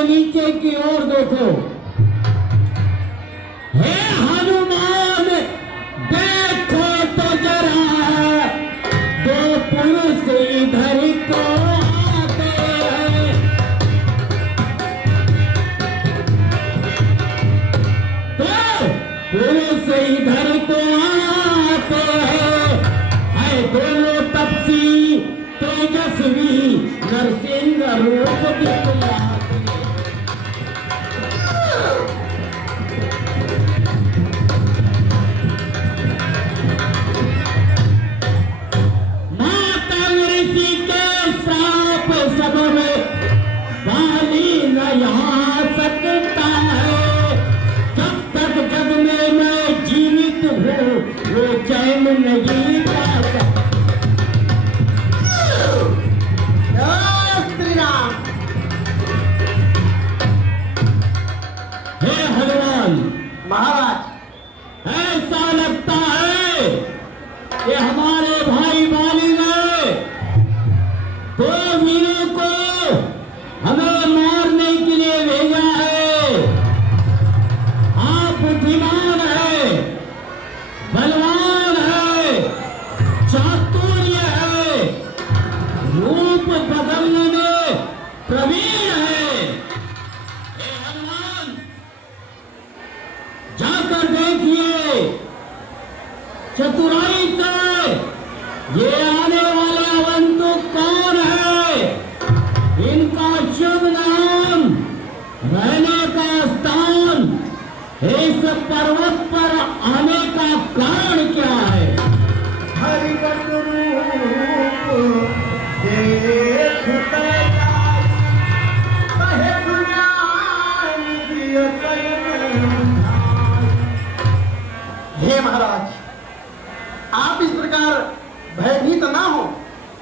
के नीचे की ओर देखो। हे हनुमान देखो तो जरा, दो पुरुष इधर को आते हैं। दो पुरुष इधर को आते हैं, है दोनों तपसी तेजस्वी नरसिंह रूप दिखलाते। माता ऋषि के श्राप सब में बाली न यहाँ सकता है। जब तक जग में मैं जीवित हूँ वो चैन नहीं पा सकता। श्री राम। हे हनुमान महाराज, ऐसा लगता है कि हमारे भाई बाली ने दो वीरों को हमें मारने के लिए भेजा है। आप बुद्धिमान है, बलवान है, चातुर्य है, रूप बदलने में प्रवीण है। हे हनुमान, जाकर देखिए चतुराई से ये आने वाला आगंतुक कौन है, इनका शुभ नाम, रहने का स्थान, इस पर्वत पर आने का कारण क्या है। हरिवट रूप देख कर जाई, कहे सुनाई दिया सयन ठाई। हे महाराज, आप इस प्रकार भयभीत ना हो।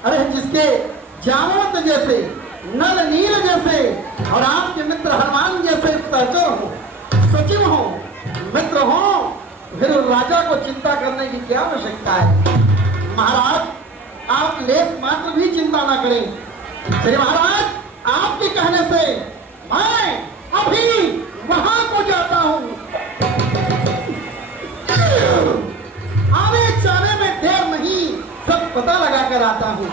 अरे जिसके जामवंत जैसे, नल नील जैसे और आपके मित्र हनुमान जैसे सहचर हो, सचिव हो, मित्र हो, फिर राजा को चिंता करने की क्या आवश्यकता है। महाराज, आप लेस मात्र भी चिंता ना करें। श्री महाराज, आपके कहने से मैं अभी वहां को जाता हूं। आने जाने में देर नहीं, सब पता लगा कर आता हूं।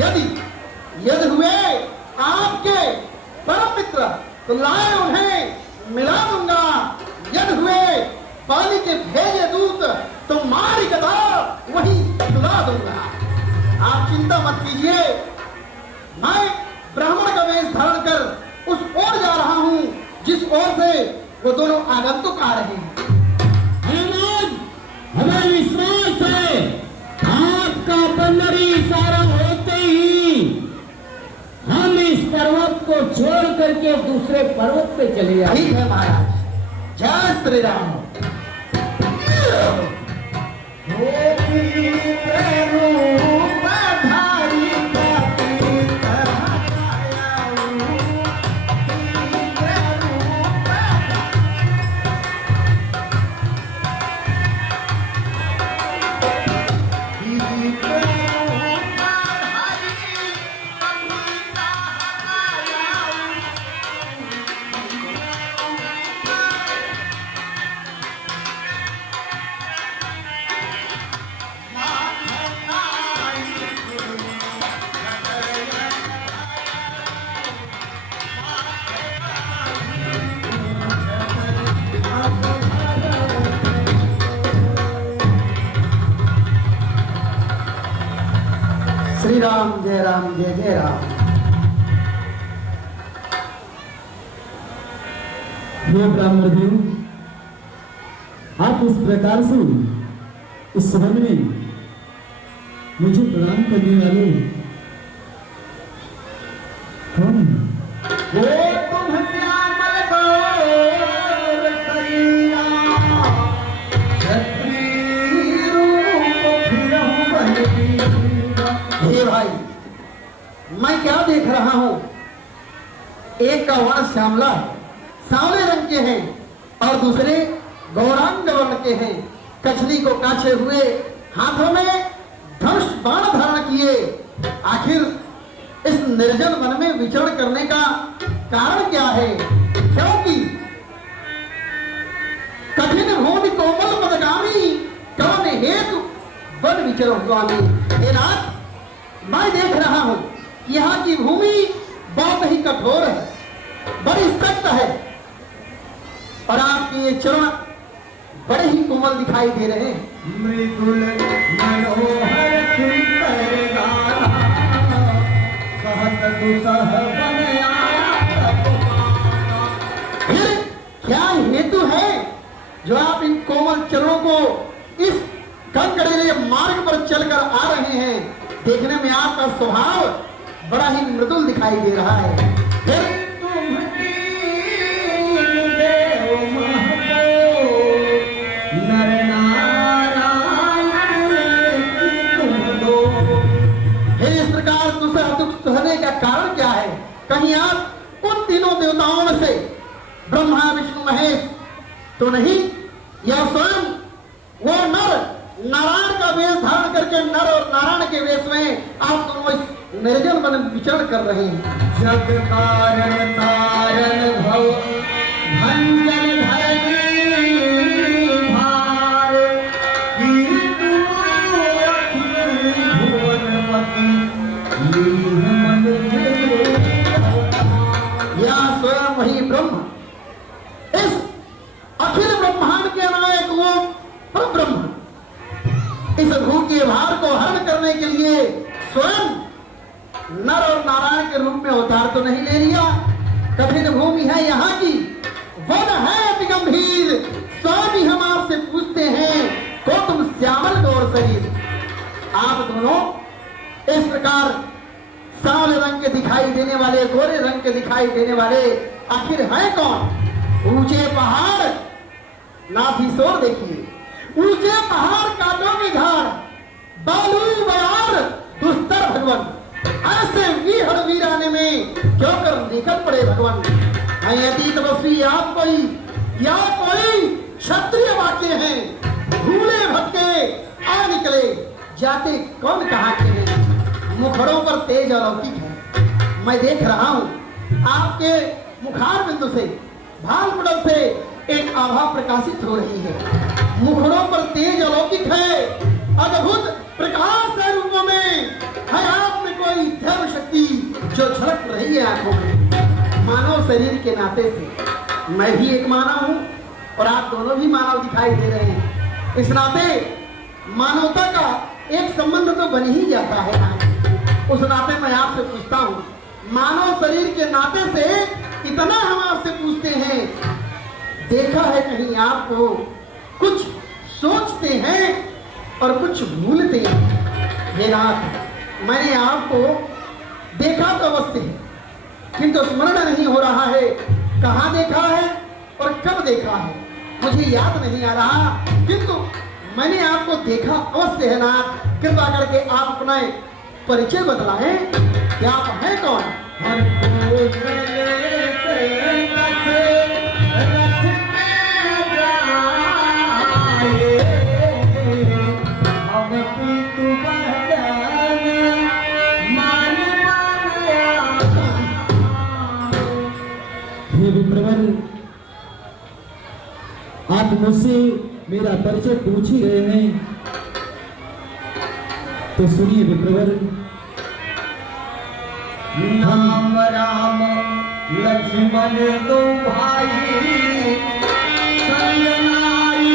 यदि हुए आपके परम मित्र तो लाए उन्हें मिला दूंगा। यदि हुए पानी के भेजे दूत तो मारी गदा वहीं सुला दूंगा। आप चिंता मत कीजिए, मैं ब्राह्मण का वेश धारण कर उस ओर जा रहा हूं जिस ओर से वो दोनों आगंतुक आ रहे हैं। हमें विश्वास है, आपका बंदरी इशारा होते ही हम इस पर्वत को छोड़ करके दूसरे पर्वत पे चले जाएंगे। ठीक है महाराज, जय श्री राम। श्री राम, जय राम, जय जय राम। हे ब्राह्मण देव, आप इस प्रकार से इस समय में मुझे प्रणाम करने वाले कौन हैं? हे भाई, मैं क्या देख रहा हूं? एक का वर्ण श्यामला सांवले रंग के हैं और दूसरे गौरांग वर्ण के हैं। कछली को काछे हुए, हाथों में धनुष बाण धारण किए। आखिर इस निर्जन वन में विचरण करने का कारण क्या है? क्योंकि कठिन भूमि कोमल पदगामी कवन हेतु वन विचरण स्वामी। हे नाथ, मैं देख रहा हूं यहाँ की भूमि बहुत ही कठोर है, बड़ी सख्त है, और आपके ये चरण बड़े ही कोमल दिखाई दे रहे हैं। मृदुल मनोहर सुंदर गाना सहत दुसह बन आया तपमाना। फिर क्या हेतु है जो आप इन कोमल चरणों को इस कंकड़ेले मार्ग पर चलकर आ रहे हैं? देखने में आपका स्वभाव बड़ा ही मृदुल दिखाई दे रहा है। फिर तुम दीन देव महबो नर नारायण की तुम दो। फिर इस प्रकार दूसरा दुख सहने का कारण क्या है? कहीं आप उन तीनों देवताओं में से ब्रह्मा विष्णु महेश तो नहीं, या स्वयं वो नर नारायण का वेश धारण करके नर और नारायण के वेश में आप दोनों इस निर्जन वन में विचरण कर रहे हैं? जग कारण तारण भव भंजन धरनी भार कीर्ति अखिल भुवनपति लीन मन में। या स्वयं वही ब्रह्म, इस अखिल ब्रह्मांड के नायक वो परब्रह्म, इस भू के भार को हरण करने के लिए स्वयं नर और नारायण के रूप में अवतार तो नहीं ले लिया। कठिन भूमि है यहाँ की, वन है अति गंभीर, स्वामी हम आपसे पूछते हैं को तुम श्यामल गौर शरीर। आप दोनों इस प्रकार सांवले रंग के दिखाई देने वाले, गोरे रंग के दिखाई देने वाले आखिर हैं कौन? ऊंचे पहाड़ नाथीसोर देखिए, ऊंचे पहाड़ कांटों की धार, बालू बयार दुस्तर भगवान, ऐसे वीर वीराने में क्यों कर निकल पड़े भगवान? नहीं अति तपस्वी आप कोई या कोई क्षत्रिय वाक्य हैं, भूले भटके आ निकले, जाते कौन कहाँ के हैं? मुखड़ों पर तेज अलौकिक है, मैं देख रहा हूं आपके मुखार बिंदु से, भाल पुडल से एक आभा प्रकाशित हो रही है। मुखड़ों पर तेज अलौकिक है, अद्भुत प्रकाश है रूपों में, है आप में कोई दैव शक्ति जो झलक रही है आंखों में। मानव शरीर के नाते से मैं भी एक मानव हूं और आप दोनों भी मानव दिखाई दे रहे हैं। इस नाते मानवता का एक संबंध तो बन ही जाता है ना। उस नाते मैं आपसे पूछता हूं, मानव शरीर के नाते से इतना हम आपसे पूछते हैं, देखा है कहीं आपको कुछ सोचते हैं और कुछ भूलते हैं? हे नाथ, मैंने आपको देखा तो अवश्य है, किंतु स्मरण नहीं हो रहा है कहाँ देखा है और कब देखा है, मुझे याद नहीं आ रहा, किंतु मैंने आपको देखा अवश्य है नाथ। कृपा करके आप अपना परिचय बतलाएं कि आप हैं कौन? हे विप्रवर, आप मुझसे मेरा परिचय पूछ ही रहे हैं, तो सुनिए विप्रवर। नाम राम लक्ष्मण दो भाई, संगनाई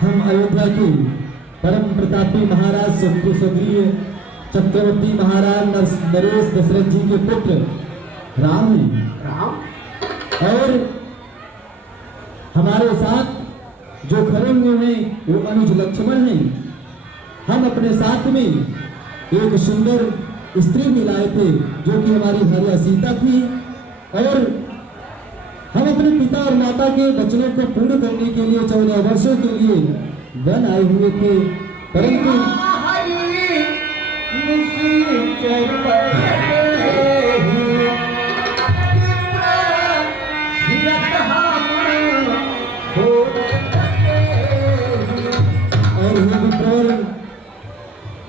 हम अयोध्या के परम प्रतापी महाराज स्वगृह चक्रवर्ती महाराज नरेश दशरथ जी के पुत्र राम हैं। राम? और हमारे साथ जो खड़े हुए हैं वो अनुज लक्ष्मण हैं। हम अपने साथ में एक सुंदर स्त्री भी लाए थे जो कि हमारी भार्या सीता थी, और हम अपने पिता और माता के वचनों को पूर्ण करने के लिए 14 वर्षों के लिए वन आए हुए थे, परंतु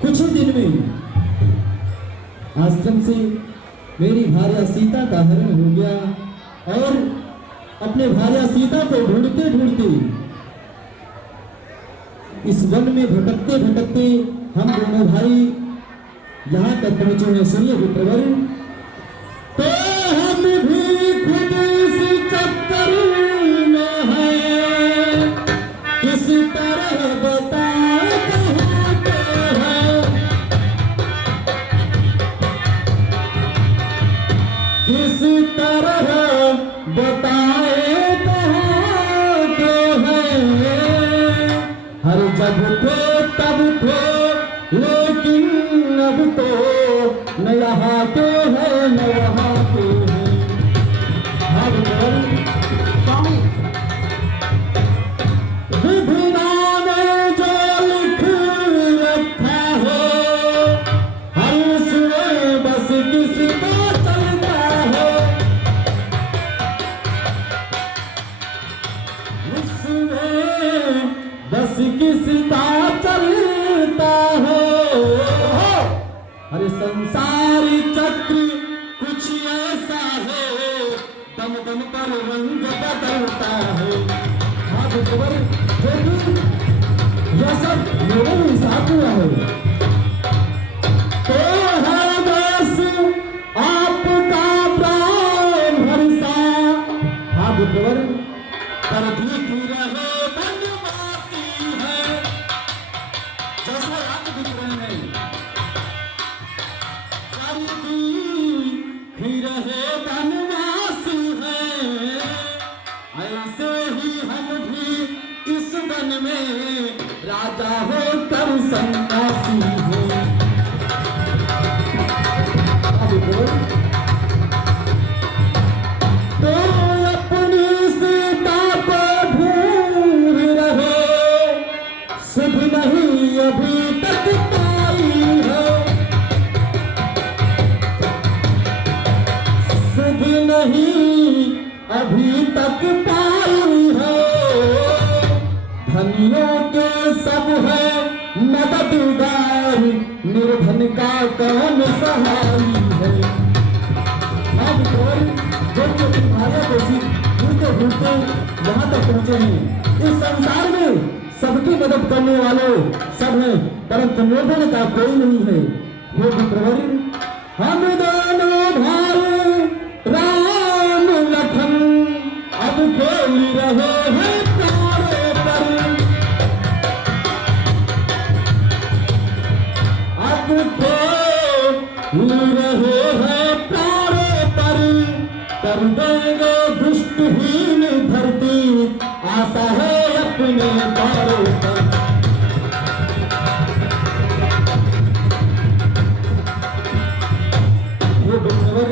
कुछ ही दिन में आश्रम से मेरी भार्या सीता का हरण हो गया और अपने भार्या सीता को ढूंढते ढूंढते इस वन में भटकते भटकते हम दोनों भाई यहाँ तक पहुंचे हैं। सुनिए विप्रवर, तो हम भी खुद इस चक्कर में हैं, किस तरह बताएं कहाँ पे हैं, किस तरह बताएं कहाँ के हैं। हर जब थे तब थे लेकिन अब तो न यहाँ के हैं न वहाँ के हैं। हर पल स्वामी विधिना ने जो लिख रखा है, हर उसमें बस किसका चलता है, उसमें बस किसका चलता है। अरे संसारी चक्र कुछ ऐसा है, दम दम पर रंग बदलता है। हाँ विप्रवर, देखिए यह सब मेरे ही साथ हुआ है। तो है बस आपका प्राण भरसा। हाँ विप्रवर, पर दिख रहे बनवासी है, जैसा रंग दिख रहे हैं, रहे बनवासी है, ऐसे ही हम भी इस वन में राजा होकर सन्यासी हैं। तो अपनी सीता को ढूंढ रहे, सुध नहीं अभी तक पाई है, सुध नहीं अभी तक पाई है। धनियों के सब है मददगार, निर्धन का कौन सहाय है। आज जो तुम्हारे कोसी ढूंढते ढूंढते यहाँ तक पहुंचे हैं। इस संसार में सबकी मदद करने वाले सब हैं, परंतु निर्धन का कोई नहीं है। वो विप्रवर, हम दोनों भाई राम लखन अब खेल रहे हैं प्यारे पर, अब खेल रहे हैं प्यारे पर, कर देंगे दुष्टहीन धरती, आशा है अपने पैरों पर। ये विप्रवर,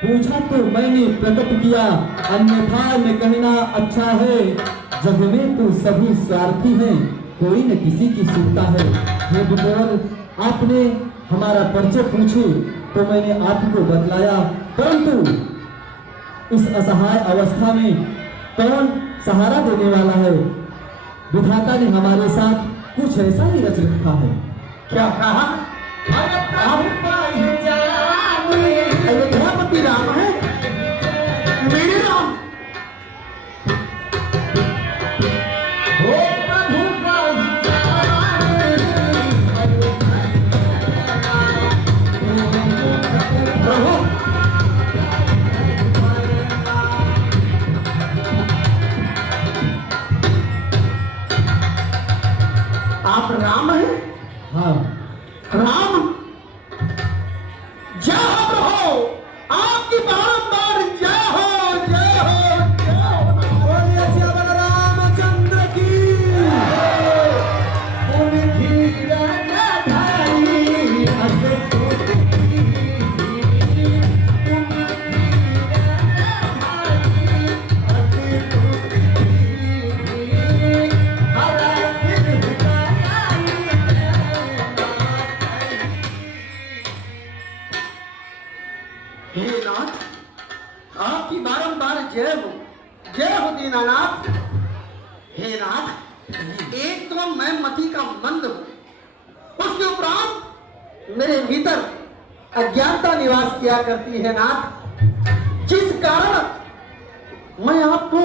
पूछा तो मैंने प्रकट किया, अन्यथा न कहना अच्छा है। जग में तो सभी स्वार्थी हैं, कोई न किसी की सुनता है। हे विप्रवर, आपने हमारा परिचय पूछे तो मैंने आपको बतलाया, परंतु इस असहाय अवस्था में कौन सहारा देने वाला है। विधाता ने हमारे साथ कुछ ऐसा ही रच रखा है। क्या कहा? अयोध्यापति राम है, मेरे राम। ओ प्रभु प्रभु आप राम हैं? हाँ, राम जय हो प्रभु, आपकी बारंबार जय हो जय हो जय हो। बोलिए श्याम रामचंद्र की। उनकी राजधानी अद्भुत की, उनकी राजधानी अद्भुत की, हरा सिर झुकाया हे नाथ, आपकी बारंबार जय हो दीनानाथ। हे नाथ, एक तो मैं मति का मंद हूं, उसके उपरांत मेरे भीतर अज्ञानता निवास किया करती है नाथ, जिस कारण मैं आपको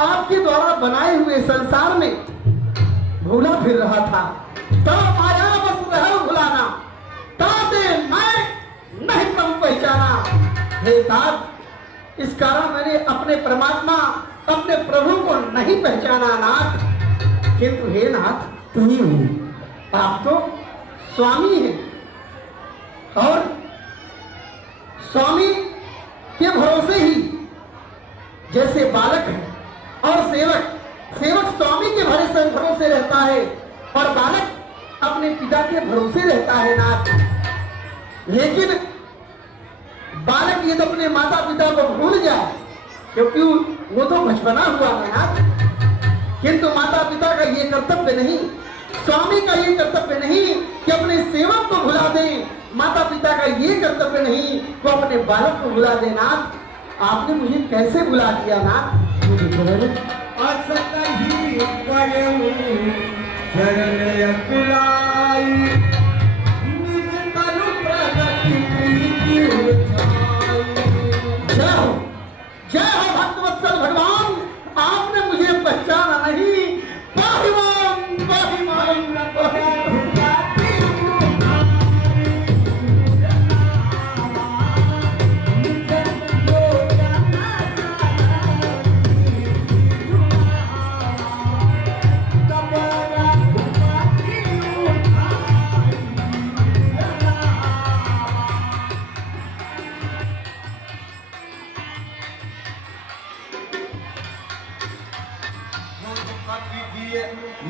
आपके द्वारा बनाए हुए संसार में भूला फिर रहा था। तो माया बस रह भुलाना, ताते मैं नहीं प्रभु पहचाना। हे तात, इस कारण मैंने अपने परमात्मा अपने प्रभु को नहीं पहचाना नाथ। किंतु हे नाथ, आप तो स्वामी हैं और स्वामी के भरोसे ही जैसे बालक है और सेवक स्वामी के भरोसे रहता है और बालक अपने पिता के भरोसे रहता है नाथ। लेकिन बालक यदि अपने माता पिता को भूल जाए, क्योंकि वो तो बचपना हुआ है नाथ, किंतु माता पिता का ये कर्तव्य नहीं, स्वामी का ये कर्तव्य नहीं कि अपने सेवक को भुला दे, माता पिता का ये कर्तव्य नहीं वो अपने बालक को भुला दे नाथ। आपने मुझे कैसे भुला दिया नाथ? असत ही पयऊ शरण अकुलाई, निज तनु प्रगति प्रीति उछाई। जय हो भक्तवत्सल भगवान, आपने मुझे पहचाना नहीं। पाहिवान पाहिवान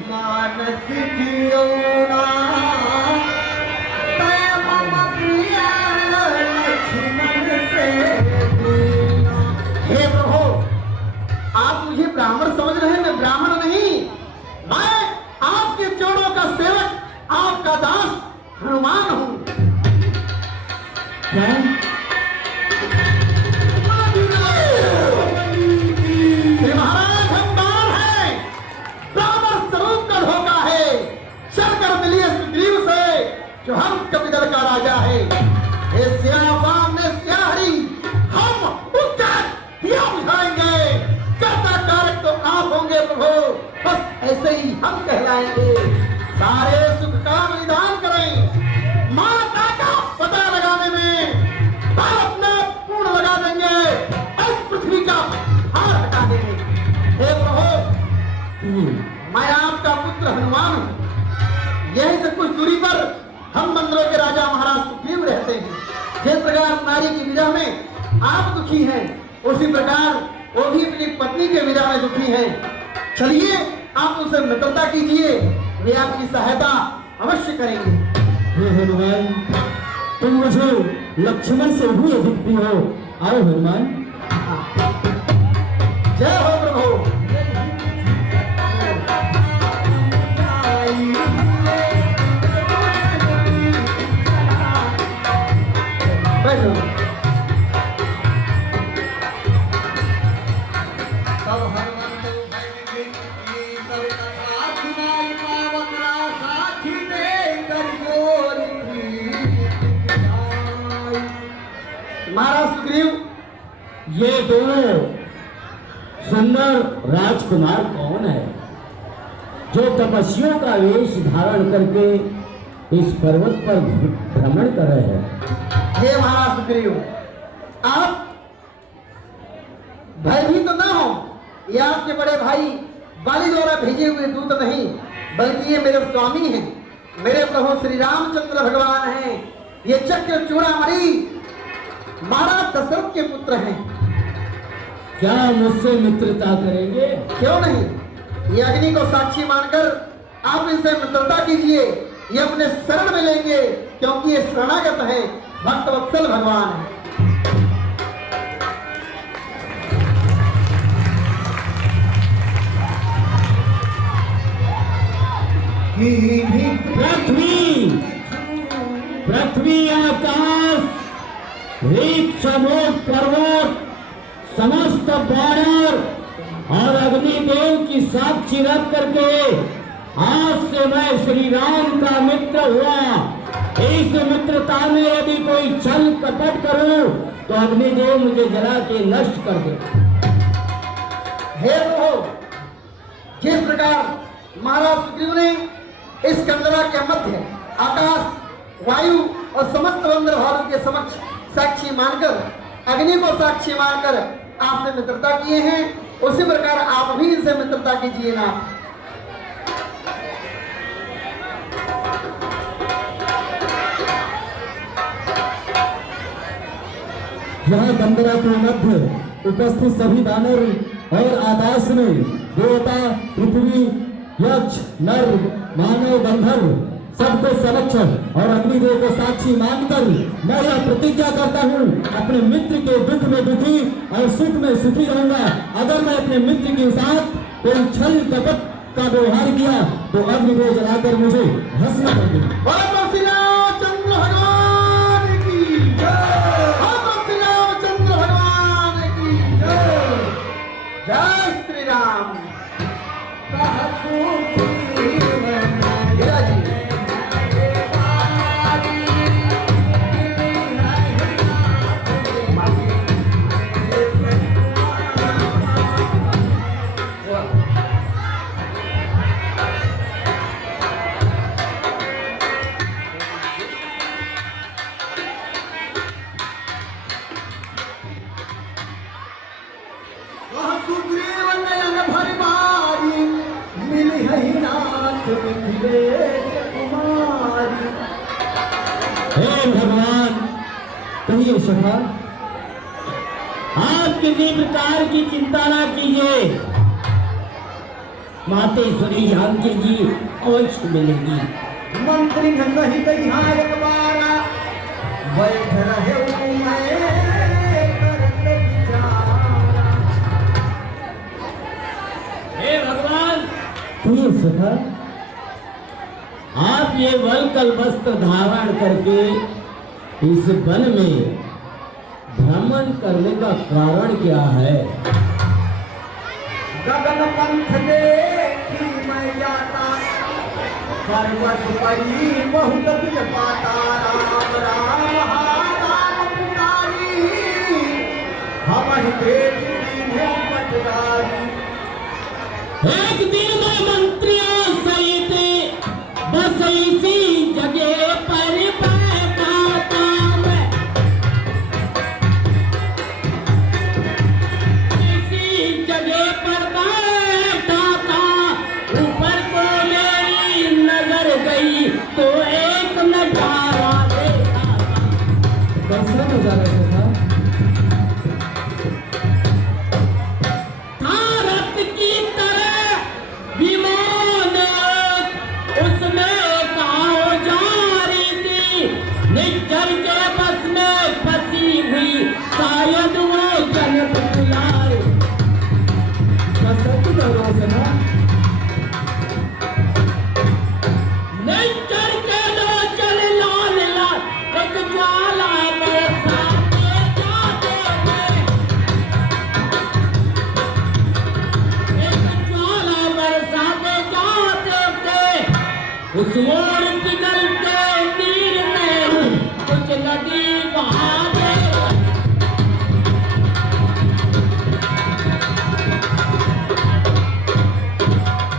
मानस जियोना तय मम प्रिय लक्ष्मण से दूना। हे प्रभु, आप मुझे ब्राह्मण समझ रहे हैं, मैं ब्राह्मण नहीं, मैं आपके चरणों का सेवक, आपका दास हनुमान हूं। श्री महाराज हनुमान है, ब्राह्मण स्वरूप का धोखा है, चलकर मिलिए सुग्रीव से जो हम कपिदल का राजा है। हे श्याम ने श्याहरी, हम उसका दिया बुझाएंगे, करता कारक तो आप होंगे प्रभु, बस ऐसे ही हम कहलाएंगे। सारे सुख का निदान करें, माता का पता लगाने में भारत में पूर्ण लगा देंगे, इस पृथ्वी का हार हटा देंगे। हे प्रभु, मैं आपका पुत्र हनुमान हूं। यहीं से कुछ दूरी पर हम मंदिरों के राजा महाराज सुग्रीव रहते हैं। जिस प्रकार नारी की विदा में आप दुखी हैं, उसी प्रकार वो भी अपनी पत्नी के विदा में दुखी हैं। चलिए आप उनसे मित्रता कीजिए, वे आपकी सहायता अवश्य करेंगे। हे हनुमान, तुम मुझे लक्ष्मण से भी अधिक प्रिय हो। आओ हनुमान। जय हो प्रभु। बैठो। तब हनुमंत सब कथा सुनाई, पावकरा साथी दे कर जोरी जाई। महाराज सुग्रीव, ये दोनों सुंदर राजकुमार कौन है जो तपस्वियों का वेश धारण करके इस पर्वत पर भ्रमण कर रहे हैं? हे महाराज सुग्रीव, आप भयभीत न हो। ये आपके बड़े भाई बाली द्वारा भेजे हुए दूत नहीं, बल्कि ये मेरे स्वामी हैं, मेरे प्रभु श्री रामचंद्र भगवान हैं। ये चक्र चूड़ामणि महाराज दशरथ के पुत्र हैं। क्या मुझसे मित्रता करेंगे? क्यों नहीं, ये अग्नि को साक्षी मानकर आप इनसे मित्रता कीजिए, ये अपने शरण में लेंगे, क्योंकि ये शरणागत है, भक्तवत्सल भगवान है। पृथ्वी आकाश रीत समुद्र पर्वत समस्त वानर और अग्निदेव की साक्षी रख करके आज से मैं श्री राम का मित्र हुआ। इस मित्रता में यदि कोई छल कपट करूं तो अग्निदेव मुझे जला के नष्ट कर दे। हे प्रभु, जिस प्रकार महाराज सुग्रीव ने इस कंदरा के मध्य आकाश, वायु और समस्त वंदर भालू के समक्ष साक्षी मानकर, अग्नि को साक्षी मानकर आपसे मित्रता किए हैं, उसी प्रकार आप भी इनसे मित्रता कीजिए ना। यहाँ कंदरा के मध्य उपस्थित सभी दानव और आकाश में देवता, पृथ्वी, यक्ष, नर, मानव, गंधर्व सबको समक्ष और अग्निदेव को साक्षी मानकर मैं यह प्रतिज्ञा करता हूँ, अपने मित्र के दुख में दुखी और सुख में सुखी रहूंगा। अगर मैं अपने मित्र के साथ कोई छल कपट का व्यवहार किया तो अग्निदेव जलाकर मुझे भस्म कर दे। चंद्र भगवान की जय, चंद्र भगवान की जय। जय श्री राम। हीरा जी, सुग्रीव नयन भर बारी, मिली है नाथ मिथिलेश कुमारी। हे भगवान, कहिए सखा, आप किसी प्रकार की चिंता ना कीजिए, मातेश्वरी जानकी जी अवश्य मिलेगी। मंत्री सहित यहाँ एक बारा बैठ रहे हे भगवान, कहिए सखा, आप ये वलकल वस्त्र धारण करके इस वन में भ्रमण करने का कारण क्या है? गगन पंथ देखी मैं जाता, पर्वत परी बहुत दिल पाता। राम राम राम पुकारी, हम ही देख दीन्हे पटदारी। एक दिन मैं मंत्रियों सहित बस इसी जगह पर बैठा था। मैं इसी जगह पर बैठा था, ऊपर को मेरी नजर गई तो एक नजारा देखा। कैसा नजारा देखा? भारत की तरह विमान उसमें कहाँ जा रही थी, निश्चल के बस में फंसी हुई, शायद वो जनक बुलाए। सत्य करो से ना, निश्चल के दो चल लाल लाल एक ज्वाला बरसाते जाते थे, एक ज्वाला बरसाते जाते थे। उस ओर पिघलते नीर में कुछ नदी बहा दे।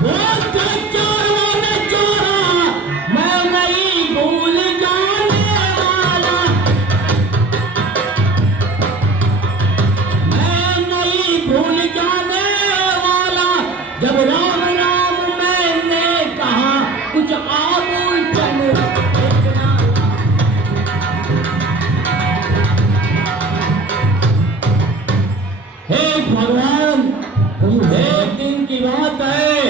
बोलते चोरों ने चोरा, मैं नहीं भूल जाने वाला, मैं नहीं भूल जाने वाला। जब राम राम मैंने कहा, कुछ आबूल चल देखना। हे भगवान, एक दिन की बात है,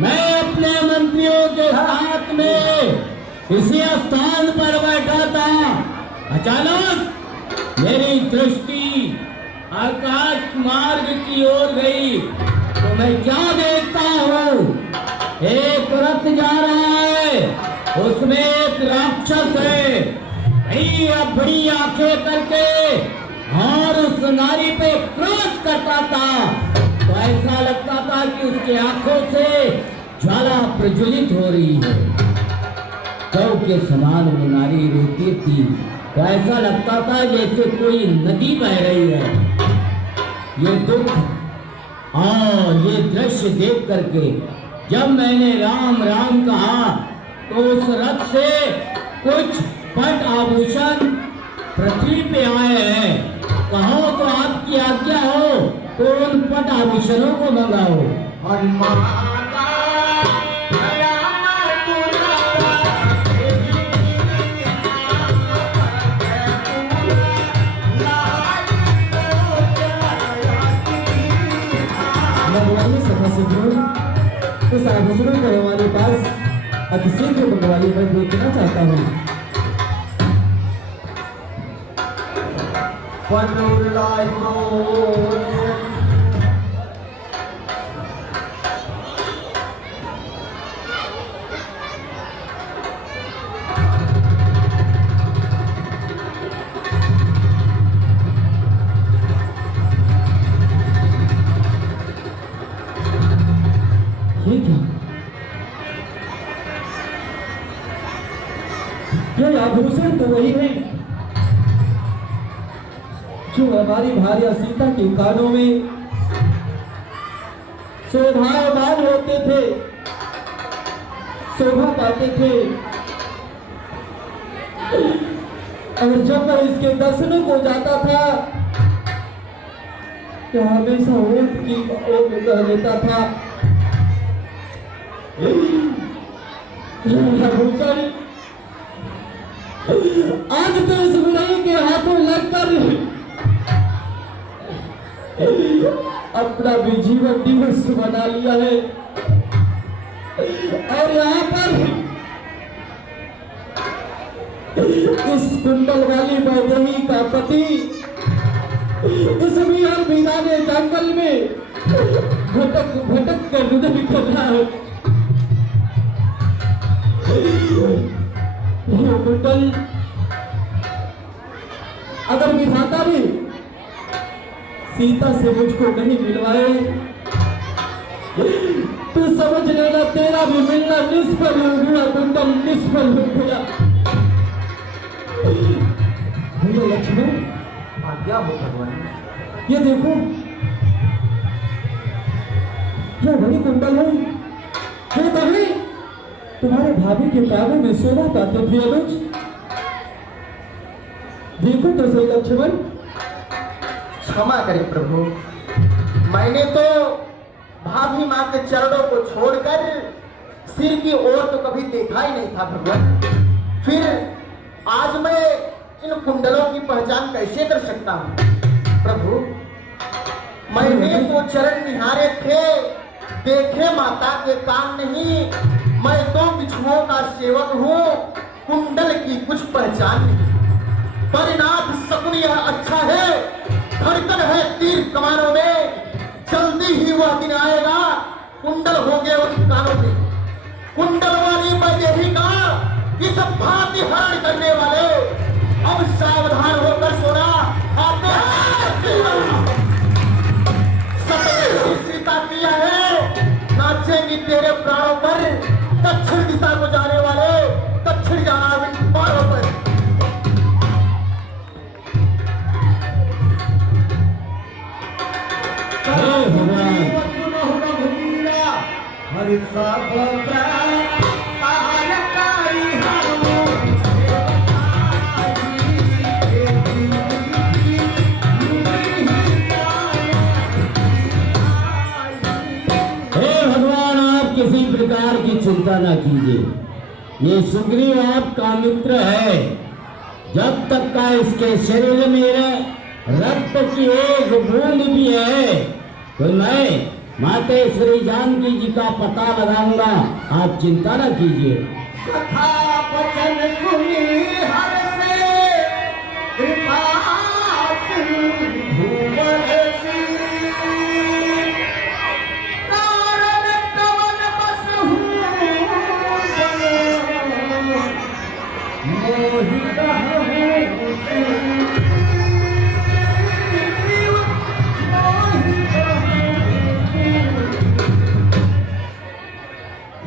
मैं अपने मंत्रियों के साथ में इसी स्थान पर बैठा था। अचानक मेरी दृष्टि आकाश मार्ग की ओर गई तो मैं क्या देखता हूँ, एक रथ जा रहा है, उसमें एक राक्षस है, बड़ी आंखें करके और उस नारी पे क्रोध करता था। तो ऐसा लगता था कि उसकी आंखों से ज्वाला प्रज्वलित हो रही है। कौ के समान वो नारी रोती थी, तो ऐसा लगता था जैसे कोई नदी बह रही है। ये दुख और ये दृश्य देख करके जब मैंने राम राम कहा तो उस रथ से कुछ पट आभूषण पृथ्वी पे आए हैं। कहो तो आपकी आज्ञा हो तो उन पट आभूषणों को मंगाओ। और माता दया मैं पुराता मंगवाइए सभा से इस आभूषणों को हमारे पास अतिशीघ्र मंगवाइए, मैं देखना चाहता हूँ। पनुरलाई ये क्या? ये आभूषण तो वही है जो हमारी भार्या सीता के कानों में शोभायमान होते थे, शोभा पाते थे। और जब मैं इसके दर्शनों को जाता था तो हमेशा ओट की ओट कह लेता था। आभूषण आज तो इस बुराई के हाथों लगकर अपना भी जीवन दिवस बना लिया है। और यहाँ पर इस कुंडल वाली वैदेही का पति इस बिहार मैदाने जंगल में भटक भटक कर हृदय कर रहा है। ये कुंडल अगर विधाता भी सीता से मुझको नहीं मिलवाए तो समझ लेना तेरा भी मिलना निष्फल हो गया, कुंडल निष्फल हो गया। भैया लक्ष्मण, क्या हो भगवान? ये देखो, ये बड़ी कुंडल है। ये कभी तुम्हारे भाभी के कानों में सोना पाते थे अनुज। देखो तो सही लक्ष्मण। क्षमा करें प्रभु, मैंने तो भाभी माँ के चरणों को छोड़कर सिर की ओर तो कभी देखा ही नहीं था भगवान। फिर आज मैं इन कुंडलों की पहचान कैसे कर सकता हूँ प्रभु? मैंने तो चरण निहारे थे, देखे माता के काम नहीं। मैं तो बिछुओं का सेवक हूँ, कुंडल की कुछ पहचान नहीं। परिणाम सकुन यह अच्छा है, धड़कन है तीर कमानों में। जल्दी ही वह दिन आएगा, कुंडल हो गए उन कानों में। कुंडल वाली वैदेही का इस भांति हरण करने वाले अब सावधान होकर सोना। आपने सीता किया है, नाचेंगी तेरे प्राणों पर। दक्षिण दिशा को जाने वाले दक्षिण जाना पारों पर। हरि सब किसी प्रकार की चिंता ना कीजिए। ये सुग्रीव आपका मित्र है। जब तक का इसके शरीर में रक्त की एक बूंद भी है तो मैं मातेश्वरी जानकी जी का पता लगाऊंगा। आप चिंता ना कीजिए। कथा वचन सुनी हर से कृपा सिंधु बरसी। कारण कवन बस हूँ मोहि कहूँ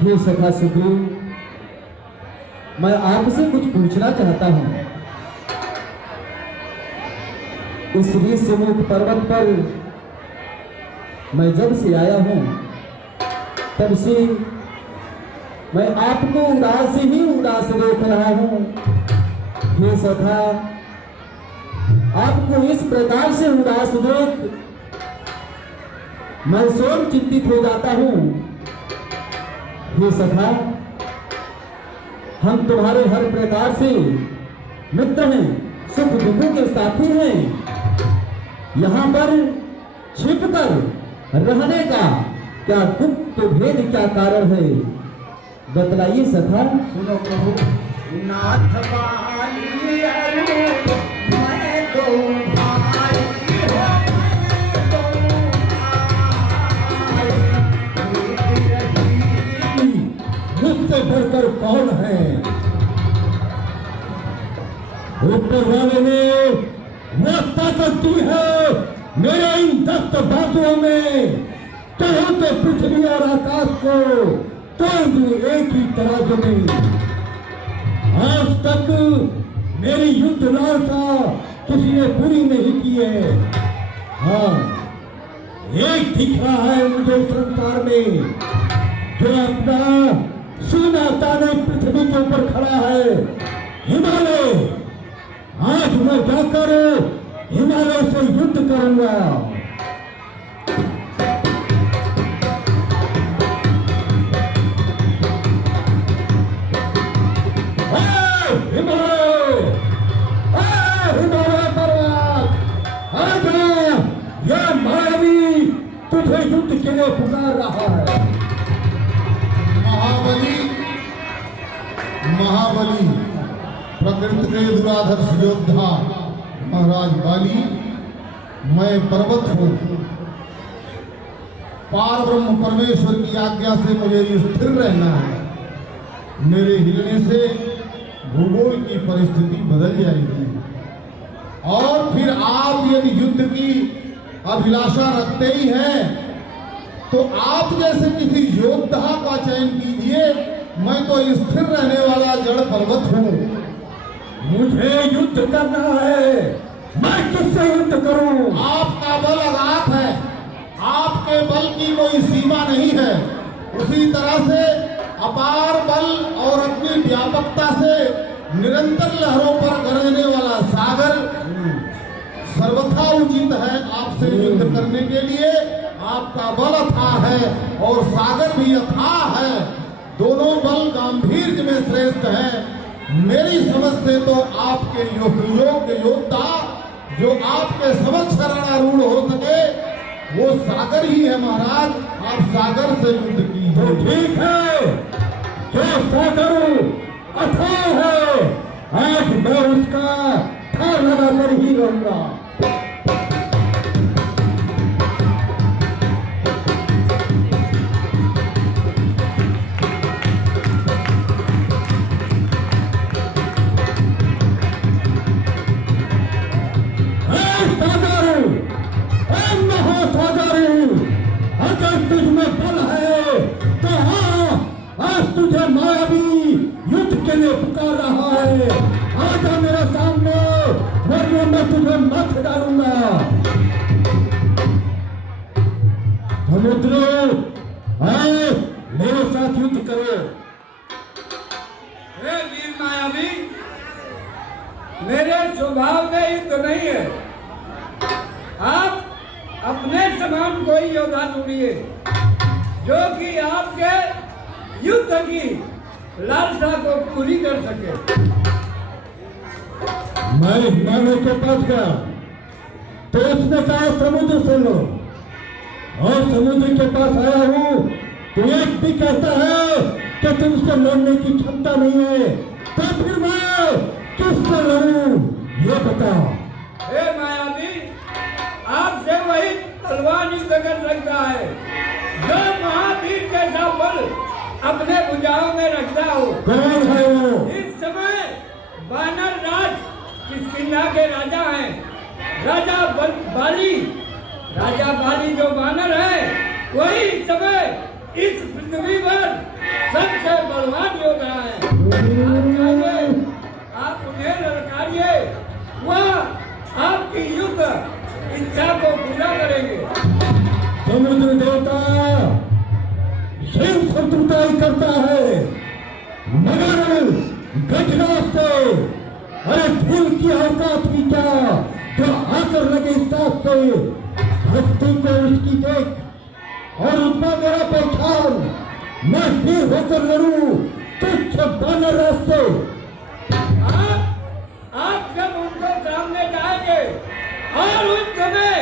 हे सखा सुग्रीव, मैं आपसे कुछ पूछना चाहता हूँ। इस ऋषिमुख पर्वत पर मैं जब से आया हूँ तब से मैं आपको उदास ही उदास देख रहा हूँ। हे सखा, आपको इस प्रकार से उदास देख मैं स्वयं चिंतित हो जाता हूँ। हे सखा, हम तुम्हारे हर प्रकार से मित्र हैं, सुख दुखों के साथी हैं। यहाँ पर छिपकर रहने का क्या गुप्त भेद, क्या कारण है, बतलाइए सखा। सुनो प्रभु, नाथ वाली अरूप मैं तो भाई हो, मैं तो भाई। मुझसे बढ़कर कौन है? ऊपर वाले ने वो ताकत दी है मेरे इन दस्त बाजुओं में, तो पृथ्वी और आकाश को तोड़ दूं एक ही तराजू में। आज तक मेरी युद्ध लालसा किसी ने पूरी नहीं की है। हाँ, एक दिख रहा है मुझे संसार में, जो अपना सोना ताने पृथ्वी के ऊपर खड़ा है, हिमालय। आज मैं जाकर हिमालय से युद्ध करूंगा। हिमालय पर्वत, आजा, यह मायावी तुझे युद्ध के लिए पुकार रहा है। महाबली, महाबली, प्रकृति के दुराधर्ष योद्धा महाराज बाली, मैं पर्वत हूँ। पार ब्रह्म परमेश्वर की आज्ञा से मुझे स्थिर रहना है। मेरे हिलने से भूगोल की परिस्थिति बदल जाएगी और फिर आप यदि युद्ध की अभिलाषा रखते ही हैं तो आप जैसे किसी योद्धा का चयन कीजिए। मैं तो स्थिर रहने वाला जड़ पर्वत हूँ। मुझे युद्ध करना है, मैं किससे युद्ध करूं? आपका बल अगाध है, आपके बल की कोई सीमा नहीं है। उसी तरह से अपार बल और अपनी व्यापकता से निरंतर लहरों पर गरजने वाला सागर सर्वथा उचित है आपसे युद्ध करने के लिए। आपका बल अथाह है और सागर भी अथाह है। दोनों बल गांभीर्य में श्रेष्ठ हैं। मेरी समझ से तो आपके योग्य योद्धा जो आपके समक्ष शरणारूढ़ हो सके वो सागर ही है महाराज। आप सागर से युद्ध कीजिए। तो ठीक है, जो सागर अथाह है, आज मैं उसका था लगाकर ही रहूंगा। अगर तुझ में बल है तो हाँ, आज तुझे मायावी युद्ध के लिए पुकार रहा है। आजा मेरे सामने, वरना मैं तुझे मत डालूंगा। समुद्र आए, मेरे साथ युद्ध करो। हे वीर मायावी, मेरे स्वभाव में युद्ध नहीं है। आप अपने समान कोई योद्धा ढूंढिए जो कि आपके युद्ध की लालसा को पूरी कर सके। मैं हिमालय के पास गया तो उसने कहा समुद्र से लो, और समुद्र के पास आया हूँ तो एक भी कहता है कि तुमसे लड़ने की क्षमता नहीं है, तो फिर मैं किससे लड़ूं ये बताओ। हे मायावी, आपसे वही तलवार युद्ध कर सकता है जो महावीर जैसा बल अपने भुजाओं में रखता हो। कौन है वो? इस समय वानर राज किष्किंधा के राजा हैं, राजा बाली। राजा बाली जो वानर है वही इस समय इस पृथ्वी पर सबसे बलवान योद्धा है। इच्छा को पूरा करेंगे। समुद्र देवता शिव शत्रुताई करता है, मगर गजराज से अरे फूल की औकात भी क्या जो आकर लगे साथ से हस्ती को उसकी देख और उसमें मेरा पहचान, मैं फिर होकर लड़ू तुच्छ बानर रास्ते। आप जब उनको सामने जाएंगे और उस समय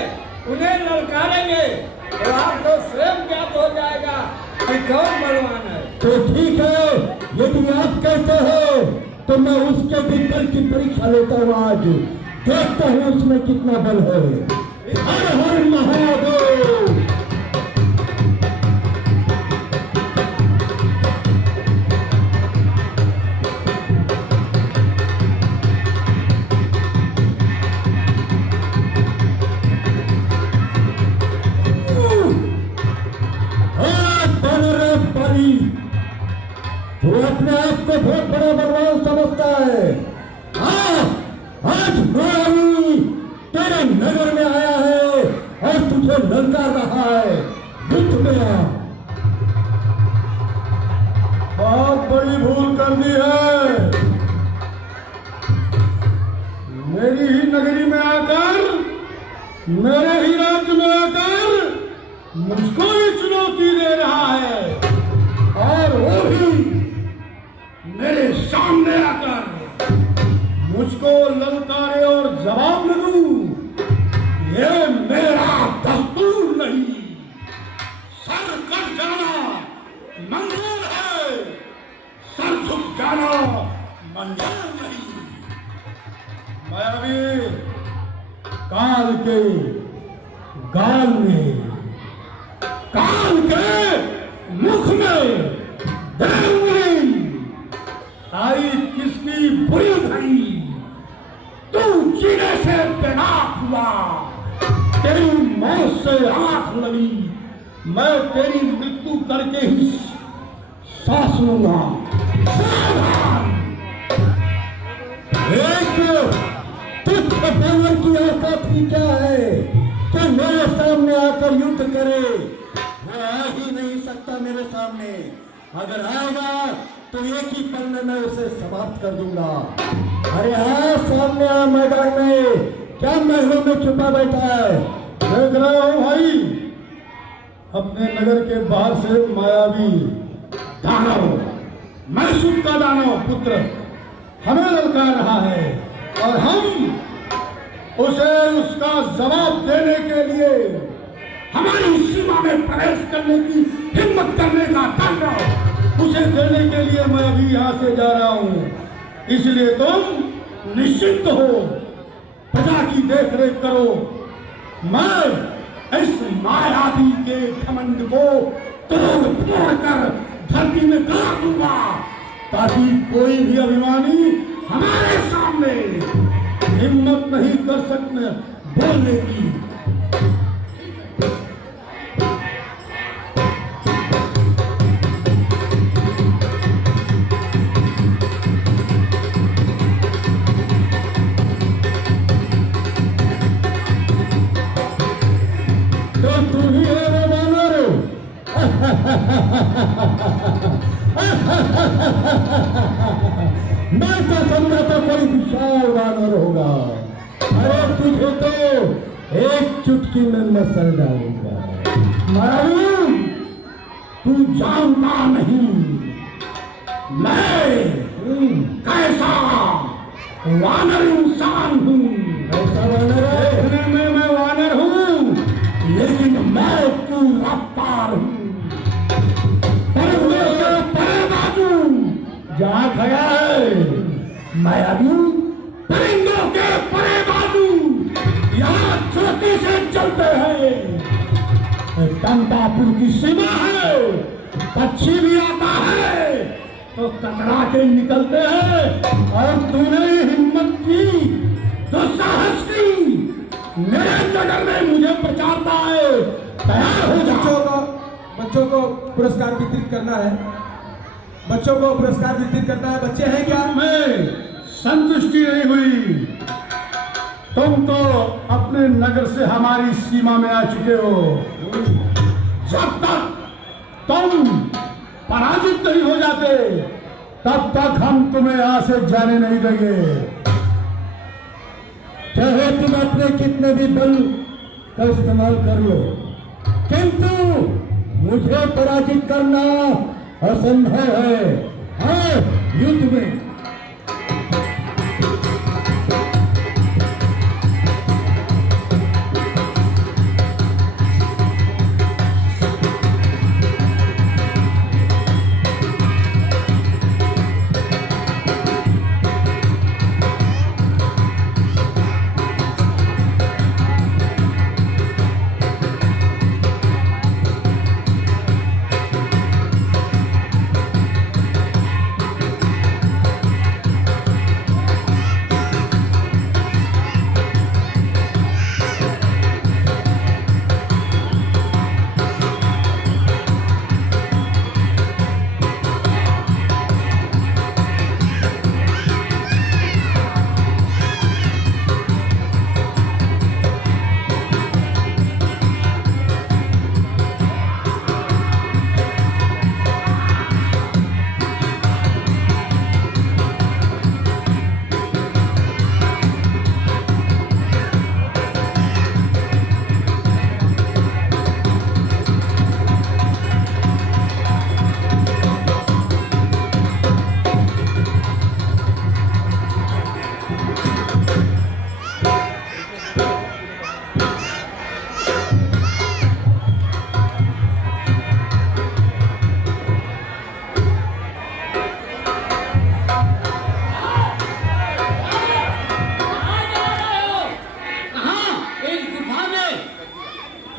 उन्हें ललकारेंगे तो आपको स्वयं ज्ञात हो जाएगा कि कौन बलवान है। तो ठीक है, यदि आप कहते हो तो मैं उसके भी बल की परीक्षा लेता हूँ। आज देखता हूँ उसमें कितना बल है। हर हर महादेव। तू अपने आप को बहुत बड़ा बलवान समझता है। हाँ, आज मैं तेरे नगर में आया है और तुझे ललकार रहा है। युद्ध में आ। बहुत बड़ी भूल कर दी है। मेरी ही नगरी में आकर, मेरे ही राज्य में आकर मुझको ही चुनौती दे रहा है, और वो भी मेरे सामने आकर मुझको ललकारे और जवाब न दूं, ये मेरा दस्तूर नहीं। सर कट जाना मंजूर है, सर झुक जाना मंजूर नहीं। मायावी काल के गाल में, काल के मुख में देवनी आई किसकी बुरी घड़ी। तू जीने से बेनाक हुआ, तेरी मौत से आंख लगी, मैं तेरी मृत्यु करके ही सांस लूंगा। सावधान। एक तुच्छ बानर की औकात भी क्या है कि मेरे सामने आकर युद्ध करे। वो आ ही नहीं सकता मेरे सामने। अगर आएगा तो एक ही पल में मैं उसे समाप्त कर दूंगा। अरे हाँ, सामने आ मैदान में, क्या महलों में छुपा बैठा है। देख रहे हो भाई, अपने नगर के बाहर से मायावी दानव, मैसूर का दानव पुत्र हमें ललकार रहा है, और हम उसे उसका जवाब देने के लिए हमारी सीमा में प्रवेश करने की हिम्मत करने का दंड उसे देने के लिए मैं अभी यहाँ से जा रहा हूँ। इसलिए तुम निश्चिंत हो, प्रजा की देख रेख करो। मैं इस मायावी के घमंड को तोड़ फोड़ कर धरती में गाड़ दूंगा, ताकि कोई भी अभिमानी हमारे सामने हिम्मत नहीं कर सकते बोलने की। तो तू ही है वो बानर। मैं तो समझा था कोई विशाल बानर होगा। अरे तुझे तो एक चुटकी में मसल डालूंगा। मायावी, तू जानता नहीं मैं कैसा वानर इंसान हूँ। ऐसा बानर है। देखने में मैं वानर हूँ, लेकिन मैं पूरा पार हूँ। परिंदों के परे बाजू जहाँ खड़ा है मायावी, परिंदों के परे बाजू यहाँ चोटी से चलते हैं। टंटापुर की सीमा है, पक्षी भी आता है तो कतरा के निकलते हैं, और तूने हिम्मत की, दुस्साहस की, मेरे नगर में मुझे बचाता है। तैयार हो जाओ। बच्चों को पुरस्कार वितरित करना है। बच्चों को पुरस्कार वितरित करना है। बच्चे हैं क्या? मैं संतुष्टि नहीं हुई, तुम तो अपने नगर से हमारी सीमा में आ चुके हो। जब तक तुम पराजित नहीं हो जाते तब तक हम तुम्हें यहां से जाने नहीं देंगे। चाहे तुम अपने कितने भी बल का इस्तेमाल कर लो, किंतु मुझे पराजित करना असंभव है। हाँ, युद्ध में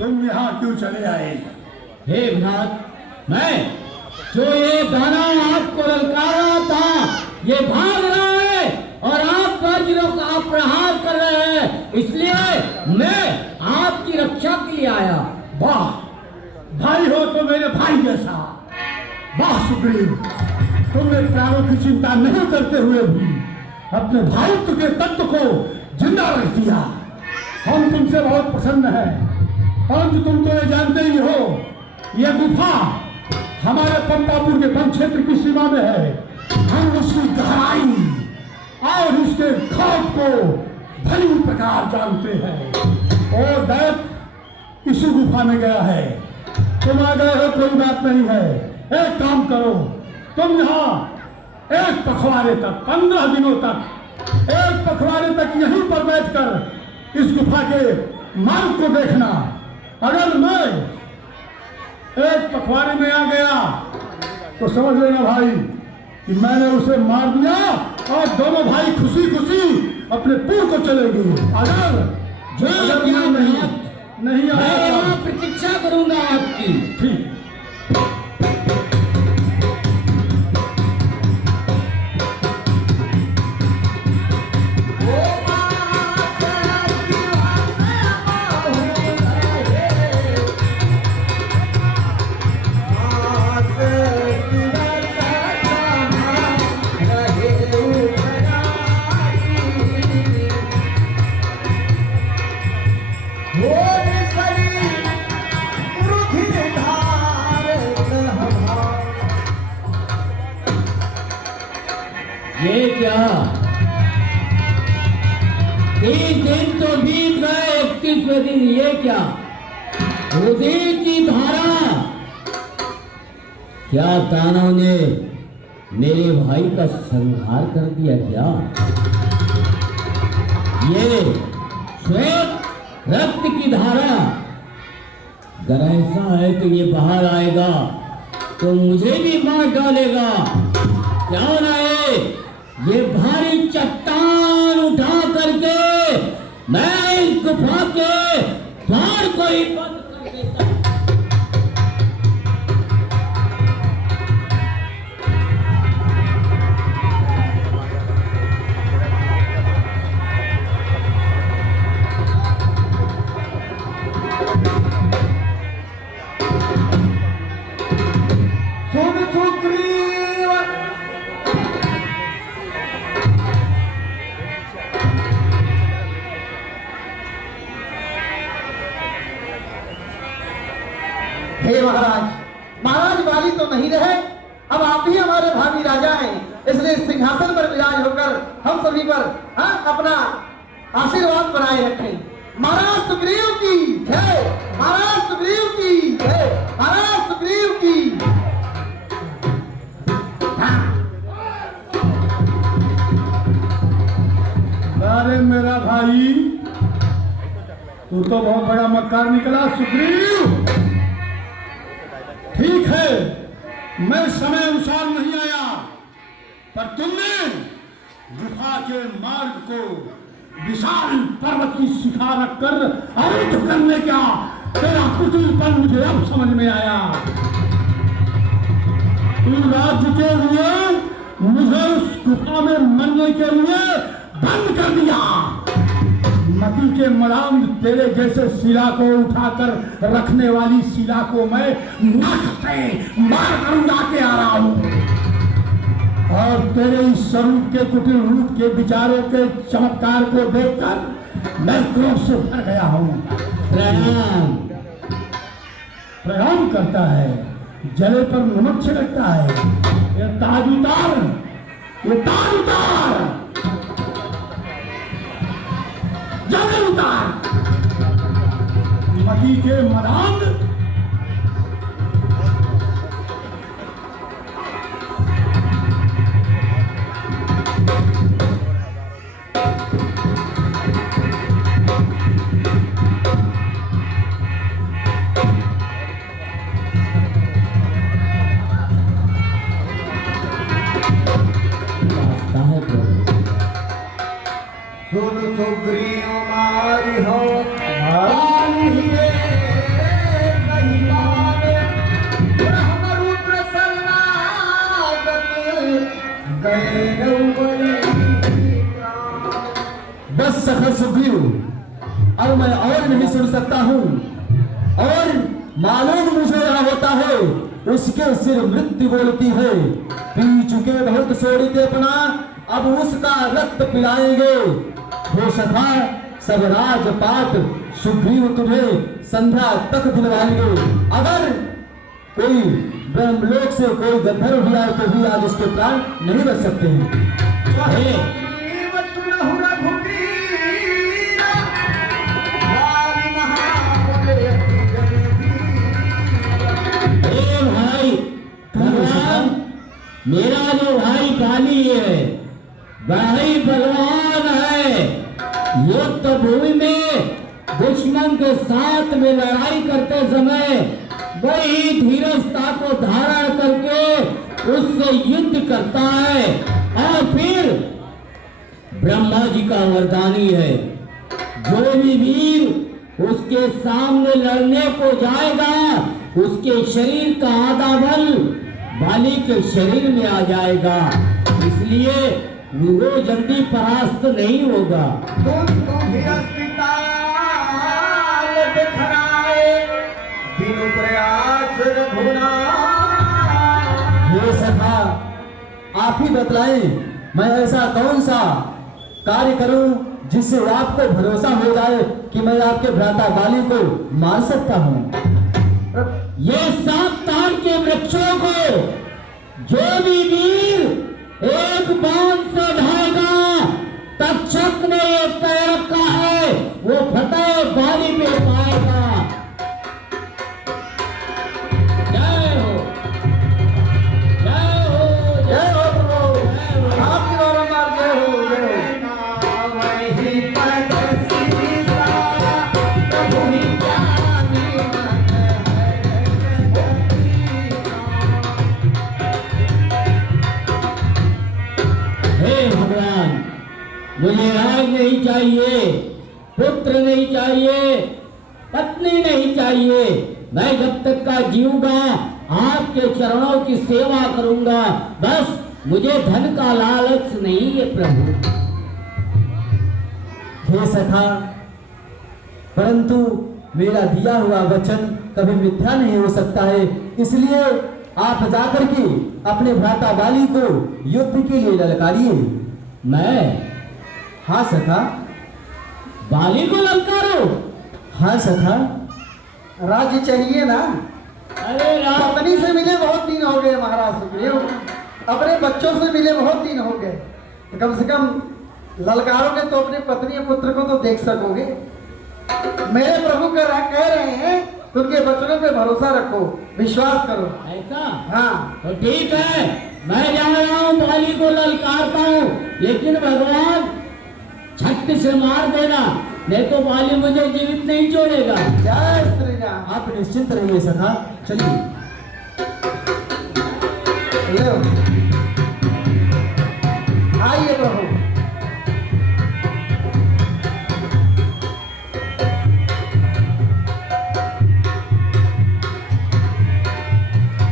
तुम यहाँ क्यों चले आए? हे भ्रात, मैं जो ये दाना आपको ललकारा था, ये भाग रहा है और आप बाजिरों का प्रहार कर रहे हैं, इसलिए मैं आपकी रक्षा के लिए आया। वाह, भाई हो तो मेरे भाई जैसा। वाह सुग्रीव, तुमने प्राणों की चिंता नहीं करते हुए भी अपने भाइत्व के तत्व को जिंदा रख दिया। हम तुमसे बहुत प्रसन्न हैं, परंतु तुम तो ये जानते ही हो, यह गुफा हमारे पंपापुर के वन क्षेत्र की सीमा में है। हम उसकी गहराई और उसके खौफ को भली प्रकार जानते हैं। और दैव इसी गुफा में गया है। तुम आ गए हो, कोई बात नहीं है। एक काम करो, तुम यहाँ एक पखवाड़े तक, 15 दिनों तक, एक पखवाड़े तक यहीं पर बैठकर इस गुफा के मार्ग को देखना। अगर मैं एक पखवाड़े में आ गया तो समझ लेना भाई कि मैंने उसे मार दिया और दोनों भाई खुशी खुशी अपने पुर को चलेगी। अगर नहीं मैं आया यहाँ प्रतीक्षा करूंगा आपकी। ठीक। ये क्या, 30 दिन तो बीत गए, 31वें दिन ये क्या, हृदय की धारा। क्या दानव ने मेरे भाई का संहार कर दिया क्या? ये श्वेत रक्त की धारा, अगर ऐसा है तो ये बाहर आएगा तो मुझे भी मार डालेगा। क्या ना ये भारी चट्टान उठा करके मैं इस गुफा के द्वार को ही बंद कर देता हूं। सुन सुग्रीव, हे महाराज, महाराज बाली तो नहीं रहे, अब आप ही हमारे भावी राजा हैं, इसलिए सिंहासन पर विराज होकर हम सभी पर अपना आशीर्वाद बनाए रखें। महाराज सुग्रीव की जय, महाराज सुग्रीव की जय, महाराज सुग्रीव की। अरे मेरा भाई, तू तो बहुत बड़ा मक्कार निकला सुग्रीव। ठीक है, मैं समय अनुसार नहीं आया, पर तुमने गुफा के मार्ग को विशाल पर्वत की शिखा रखकर अवरुद्ध करने का तेरा कुटिलपन मुझे अब समझ में आया। तू राज्य के लिए मुझे उस गुफा में मरने के लिए बंद कर दिया। मती के मराम तेरे जैसे शिला को उठाकर रखने वाली शिला को मैं नाक से मार कर उड़ा के आ रहा हूं, और तेरे इस स्वरूप के कुटिल रूप के विचारों के चमत्कार को देखकर मैं क्रोध से भर गया हूं। प्रणाम। प्रणाम करता है, जले पर नमक छिड़कता है। ये ताज उतार, ये ताज उतार, जले उतार। मती के मराम सुन सुग्रीव मारी हो मारिए नहीं मारे ब्रह्मरुद्र शरणागत गए रघुबली प्राण। बस सखर सुग्रीव, अब मैं और नहीं सुन सकता हूँ, और मालूम मुझे यहाँ होता है उसके सिर मृत्यु बोलती है। पी चुके बहुत सोड़ी अपना, अब उसका रक्त पिलाएंगे। हो सखा, सब राजपाट सुग्रीव तुझे संध्या तक दिलवाएंगे। अगर कोई ब्रह्मलोक से कोई गंधर्व भी आए तो भी आज उसके प्राण नहीं बच सकते हैं। भाई भगवान, मेरा जो भाई बाली है भाई बलवान है। युद्ध भूमि में दुश्मन के साथ में लड़ाई करते समय बड़ी धीरजता को धारण करके उससे युद्ध करता है, और फिर ब्रह्मा जी का वरदानी है, जो भी वीर उसके सामने लड़ने को जाएगा उसके शरीर का आधा बल बाली के शरीर में आ जाएगा, इसलिए वो जल्दी परास्त नहीं होगा। तुम दिखराए बिनु प्रयास ये सखा, आप ही बतलाएं, मैं ऐसा कौन सा कार्य करूं जिससे आपको भरोसा हो जाए कि मैं आपके भ्राता बाली को मार सकता हूं। ये 7 तार के वृक्षों को जो भी वीर एक बाण से ढाएगा, तक्षक ने ये तय रखा है वो फतेह बाली पे पाएगा। जय हो, जय हो, जय हो प्रभु, आपकी बारंबार जय हो, जय हो। वही पद सीसा प्रभु ही जानी मन हे भगवान, मुझे राज नहीं चाहिए, पुत्र नहीं चाहिए, पत्नी नहीं चाहिए। मैं जब तक का जीऊंगा आपके चरणों की सेवा करूंगा, बस मुझे धन का लालच नहीं है प्रभु। हे सखा, परंतु मेरा दिया हुआ वचन कभी मिथ्या नहीं हो सकता है, इसलिए आप जाकर के अपने भ्राता बाली को युद्ध के लिए ललकारिए। मैं हाँ सखा, बाली को ललकारो? हाँ सखा, राज्य चाहिए ना, अरे राम, पत्नी से मिले बहुत दिन हो गए महाराज सुग्रीव, अपने बच्चों से मिले बहुत दिन हो गए, तो कम से कम ललकारोगे तो अपने पत्नी और पुत्र को तो देख सकोगे। मेरे प्रभु कह रहे हैं तो उनके वचनों पे भरोसा रखो, विश्वास करो। ऐसा? हाँ तो ठीक है, मैं जा रहा हूँ, बाली को ललकारता हूँ, लेकिन भगवान छट से मार देना, नहीं तो बाली मुझे जीवित नहीं छोड़ेगा। जय श्री राम। आप निश्चिंत रहिए सखा, चलिए। लो आइए प्रभु।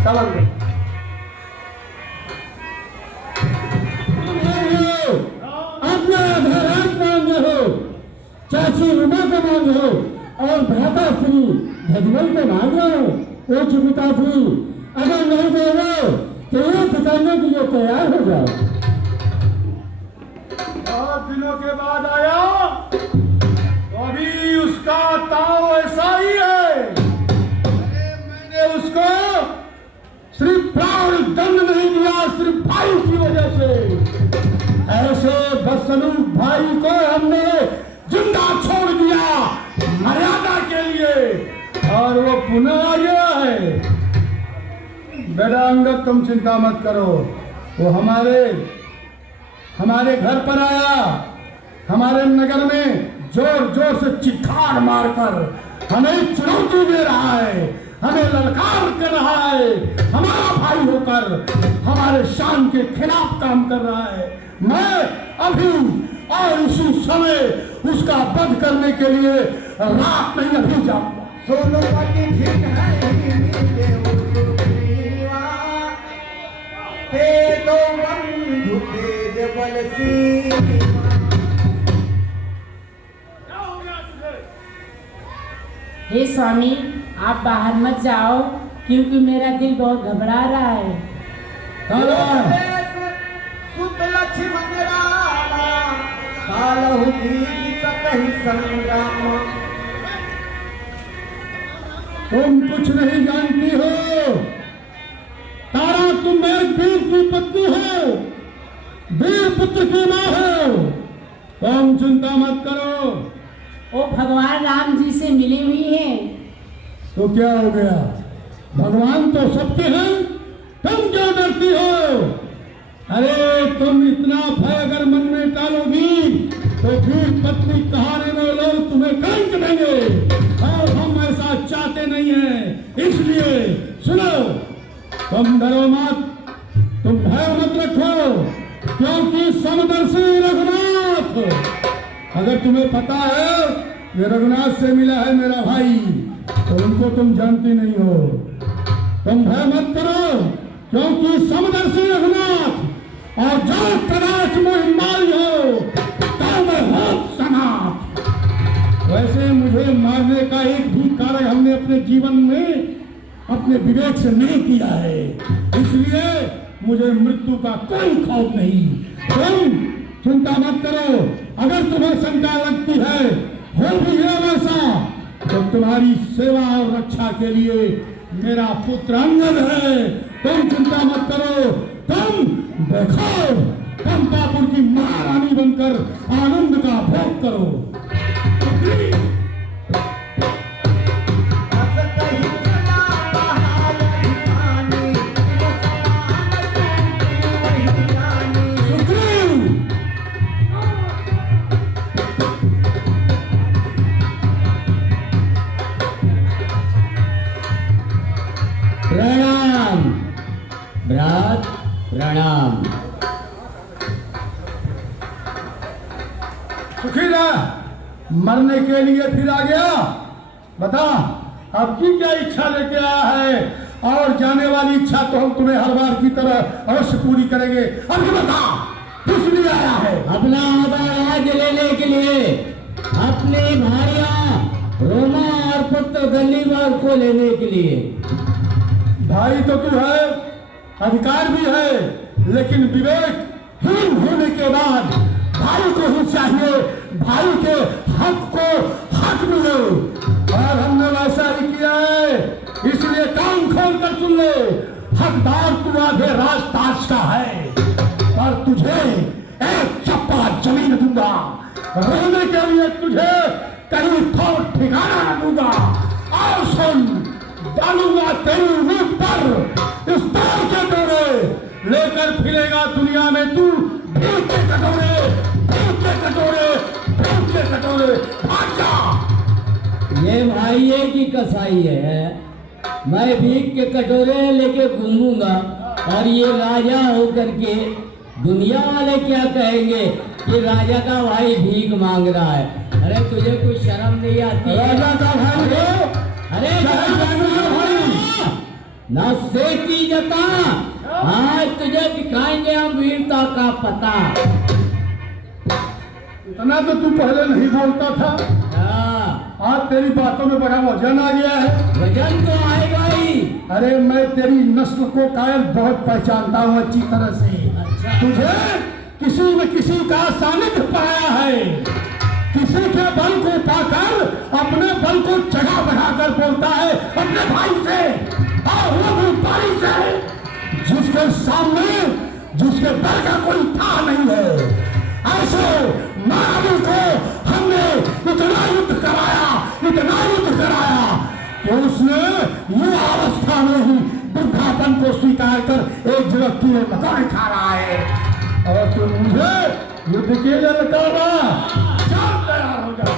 समझ अपना भरात मांग हो, चाची उमा को मांग हो, और भ्राता श्री भगवान को मांग हो, वो चुपिता श्री अगर नहीं दोगे तो ये ठिकाने के लिए तैयार हो जाओ। बहुत दिनों के बाद आया तो अभी उसका ताव ऐसा ही है। अरे मैंने उसको सिर्फ प्राण दंड नहीं दिया, सिर्फ भाई की वजह से। ऐसे बदसलूक भाई को हमने जिंदा छोड़ दिया मर्यादा के लिए, और वो पुनः आ गया है। बेटा अंगद तुम चिंता मत करो, वो हमारे घर पर आया, हमारे नगर में जोर जोर से चित्कार मारकर हमें चुनौती दे रहा है, हमें ललकार कर रहा है, हमारा भाई होकर हमारे शान के खिलाफ काम कर रहा है। मैं अभी और इसी समय उसका वध करने के लिए रात नहीं अभी जाऊंगा। सोनपति ठीक है मिले सुग्रीवा, हे दो बंधु तेज बल सीमा। हे स्वामी, आप बाहर मत जाओ क्योंकि मेरा दिल बहुत घबरा रहा है। सुत लक्ष्मण रामा, कालहु दीदी सकहि संग्राम। तुम कुछ नहीं जानती हो तारा, तुम एक वीर की पत्नी हो, वीर पुत्र की माँ हो, तुम चिंता मत करो। वो भगवान राम जी से मिली हुई हैं। तो क्या हो गया, भगवान तो सबके हैं, तुम क्यों डरती हो? अरे तुम इतना भय अगर मन में डालोगी तो वीर पत्नी कहानी में लोग तुम्हें कंक देंगे, और हम ऐसा चाहते नहीं हैं। इसलिए सुनो, तुम डरो मत, तुम भय मत रखो, क्योंकि समदर्शी रघुनाथ, अगर तुम्हें पता है ये रघुनाथ से मिला है मेरा भाई, तो उनको तुम जानती नहीं हो। तुम भय मत करो, क्योंकि समदर्शी रघुनाथ और जो कदाच मोहिमाल हो तो मैं होत सनाथ। वैसे मुझे मारने का एक भी कार्य हमने अपने जीवन में अपने विवेक से नहीं किया है, इसलिए मुझे मृत्यु का कोई खौफ नहीं। तुम चिंता मत करो, अगर तुम्हें शंका लगती है हो भी है वैसा, तो तुम्हारी सेवा और रक्षा के लिए मेरा पुत्र अंगद है। तुम चिंता मत करो, तुम देखो पंपापुर की महारानी बनकर आनंद का भोग करो। प्रणाम भ्रात, प्रणाम। सुखी रह, मरने के लिए फिर आ गया। बता अब की क्या इच्छा लेके आया है, और जाने वाली इच्छा तो हम तुम्हें हर बार की तरह अवश्य पूरी करेंगे। अभी बता किस लिए आया है? अपना आदराज लेने के लिए, अपनी भारिया रोमा और पुत्र गलीवर को लेने के लिए। भाई तो तू है, अधिकार भी है, लेकिन विवेकहीन होने के बाद भाई को ही चाहिए, भाई के हक को हक मिले, और हमने वैसा ही किया है। इसलिए कान खोल राजताज का है, पर तुझे एक चप्पा जमीन दूंगा, रहने के लिए तुझे कहीं ठोर ठिकाना न दूंगा। और सुन, डालूंगा तेरी नींद पर इस दौर के डोरे, लेकर फिरेगा दुनिया में तू भीख के कटोरे, भीख के कटोरे, भीख के कटोरे। भाग जा। ये भाइये की कसाई है, मैं भीख के कटोरे लेके घूमूंगा और ये राजा होकर के दुनिया वाले क्या कहेंगे कि राजा का भाई भीख मांग रहा है। अरे तुझे कुछ शर्म नहीं आती है? राजा का भाई हो? अरे ना से की जता, आज तुझे दिखाएंगे हम वीरता का पता। इतना तो तू पहले नहीं बोलता था, आज तेरी बातों में बड़ा वजन आ गया है। वजन तो आएगा ही। अरे मैं तेरी नस्ल को कायल बहुत पहचानता हूँ अच्छी तरह से। अच्छा। तुझे किसी न किसी का सानिध्य पाया है, किसी के बल को पाकर अपने बल को जगह बढ़ाकर बोलता है अपने भाई से और वो भी बारी से, जिसके सामने जिसके बल का कोई था नहीं है। ऐसे महावीर को हमने इतना युद्ध कराया कि उसने युवा अवस्था में ही वृद्धापन को स्वीकार कर एक जगह कीड़े मकोड़े खा रहा है। और तुम मुझे युद्ध के लिए लगा, चल तैयार हो जा।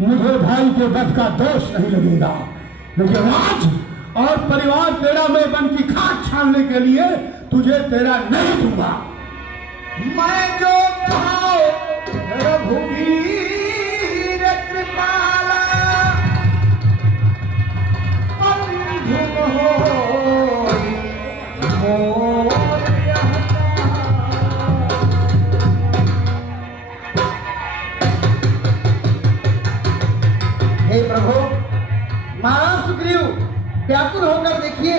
मुझे भाई के वध का दोष नहीं लगेगा, लेकिन राज और परिवार तेरा मैं बन की खाक छानने के लिए तुझे तेरा नहीं दूंगा। मैं जो कहा रघुवीर कृपाला बंधु होई मोर हे प्रभु, महाराज सुग्रीव व्याकुल होकर देखिए,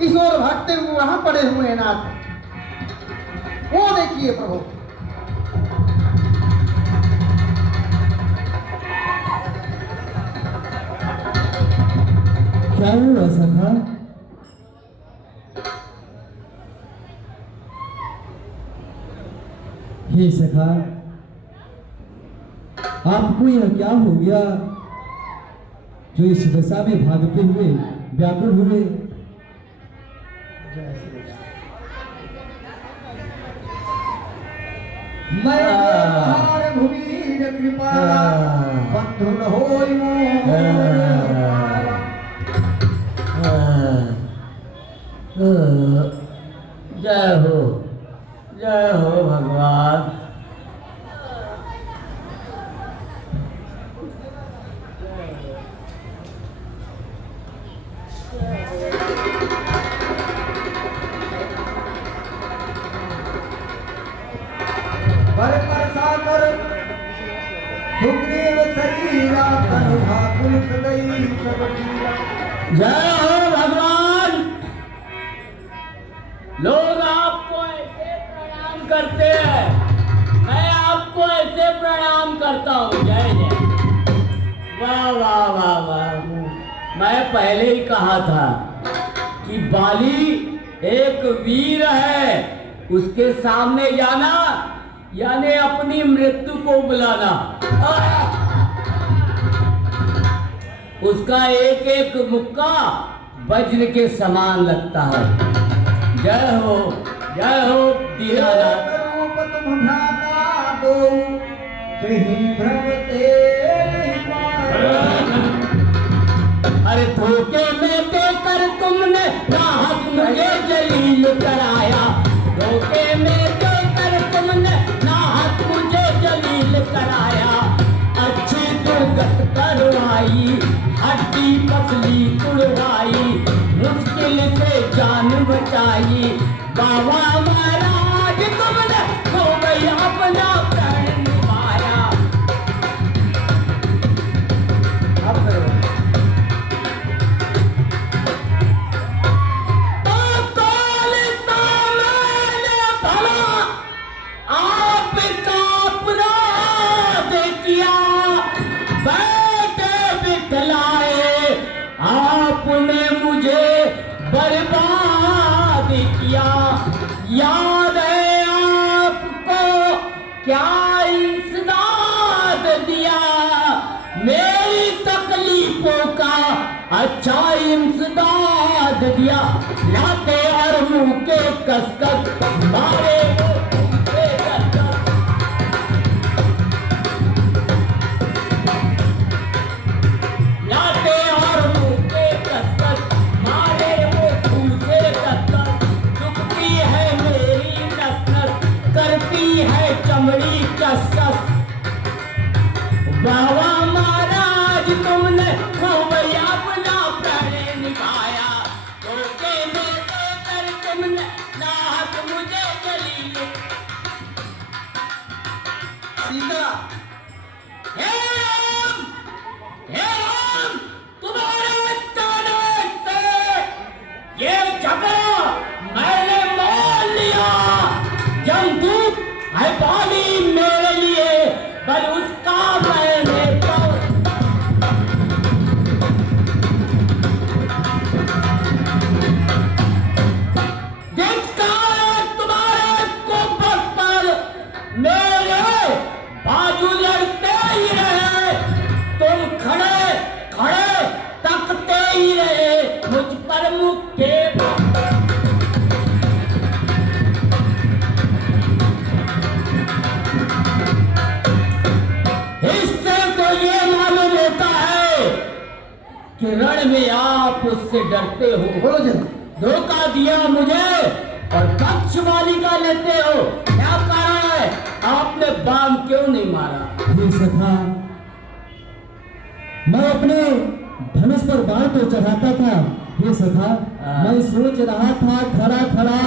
इस ओर भागते हुए वहां पड़े हुए हैं नाथ, वो देखिए प्रभु। क्या हुआ सखा? हे सखा, आपको यह क्या हो गया जो इस दशा में भागते हुए व्याकुल हुए? मैं रघुवीर कृपाला बंधु होई जय हो भगवान। पर सागर सुग्रीव शरीरा तनु भाकुल सदई सब जीवा। जय हो भगवान। लोग आपको ऐसे प्रणाम करते हैं, मैं आपको ऐसे प्रणाम करता हूँ। जय जय। वाह वाह वाह वाह। मैं पहले ही कहा था कि बाली एक वीर है, उसके सामने जाना यानी अपनी मृत्यु को बुलाना। उसका एक एक मुक्का वज्र के समान लगता है। जय हो दीनानाथ। रूप तुम भ्राता दो कहीं भ्रमते नहीं पाए। अरे धोखे में देकर तुमने राहत मुझे जलील कराया, धोखे में देकर तुमने राहत मुझे जलील कराया। अच्छी दुर्गत करवाई, हड्डी पसली तुड़वाई, मुश्किल से जान बचाई। बाबा महाराज तुमने हो गई अपना प्राण निभाया। अब करो। आपने मुझे बर्बाद किया। याद है आपको क्या इंसदाद दिया, मेरी तकलीफों का अच्छा इंसदाद दिया। लाते और मुंह के कसकस मारे वो तुमसे कसकस। लाते और मुंह के कसकस मारे वो तुमसे कसकस। दुखती है मेरी नस नस, करती है चमड़ी कसकस। बाबा महाराज तुमने खूब अपना प्राण निभाया, धोखे में देकर तुमने राहत मुझे जलील। सीता, हे राम, तुम्हारे जाने से ये झगड़ा मैंने मोल लिया। जमदूत है बाली मेरे लिए, बल उसका मैंने तुम्हारे कुंभक पर मेरे बाजू लड़ते ही रहे। तुम खड़े खड़े तकते ही रहे मुझ पर मुक्के। इससे तो ये मालूम होता है कि रण में आप उससे डरते हो। बोलो जरा। धोखा दिया मुझे और पक्ष मालिका लेते हो, क्या कारण है? आपने बाम क्यों नहीं मारा? ये सखा, मैं अपने धनुष पर बाण तो चढ़ाता था। ये सखा, मैं सोच रहा था खड़ा खड़ा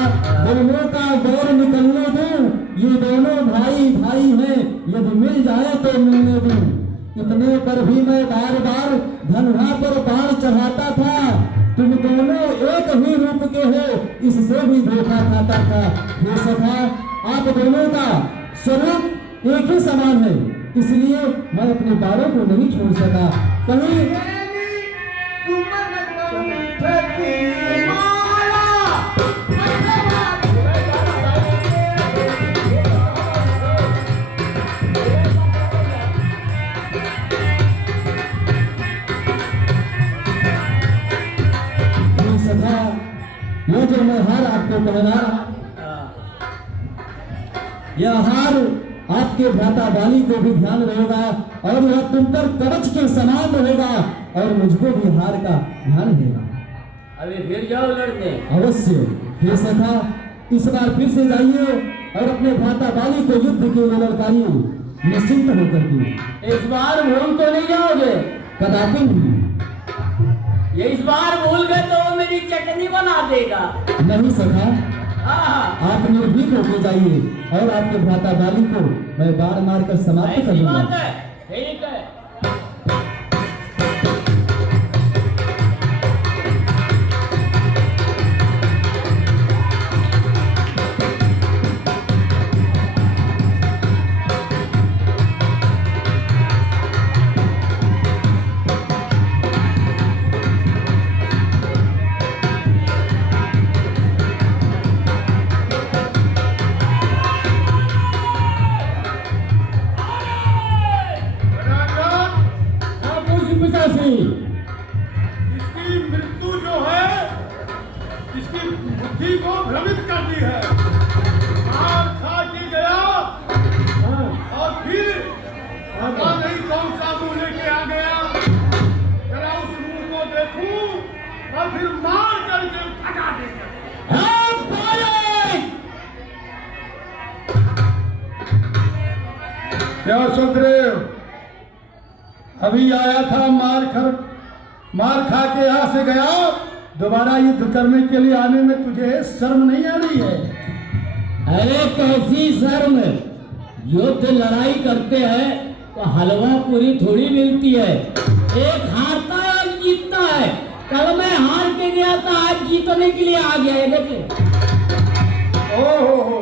दोनों का गौर निकलने दूं। ये दोनों भाई भाई हैं, यदि मिल जाए तो मिलने दूं। इतने पर भी मैं बार बार धनुहा पर बाण चढ़ाता था। तुम दोनों एक ही रूप के हो, इससे भी धोखा खाता था। ये सखा, आप दोनों का स्वरूप एक ही समान है, इसलिए मैं अपने बारों को नहीं छोड़ सका। कहीं सुमन कंठ की माला ये सखा, ये जो मैं हार आपको पहना, यह हार आपके भ्राता बाली को भी ध्यान रहेगा और यह तुम पर कवच के समान रहेगा और मुझको भी हार का ध्यान रहेगा। अभी फिर जाओ लड़ने। अवश्य। हे सखा, इस बार फिर से जाइए और अपने भ्राता बाली को युद्ध के लिए लड़काइए, निश्चिंत होकर के। इस बार भूल तो नहीं जाओगे? कदापि नहीं। ये इस बार भूल गए तो वो मेरी चटनी बना देगा। नहीं सखा, हाँ, आप निर्भीक होकर जाइए और आपके भ्राता बाली को मैं बाण मारकर समाप्त कर ऐसी बात दूंगा। है। ठीक है। राजा क्या सुखदेव, अभी आया था, मार खा के यहाँ से गया, दोबारा युद्ध करने के लिए आने में तुझे शर्म नहीं आ रही है? अरे कैसी शर्म, युद्ध लड़ाई करते हैं तो हलवा पूरी थोड़ी मिलती है, एक हारता है एक जीतता है। कल मैं हार के गया था, आज जीतने के लिए आ गया है। देखे ओहो,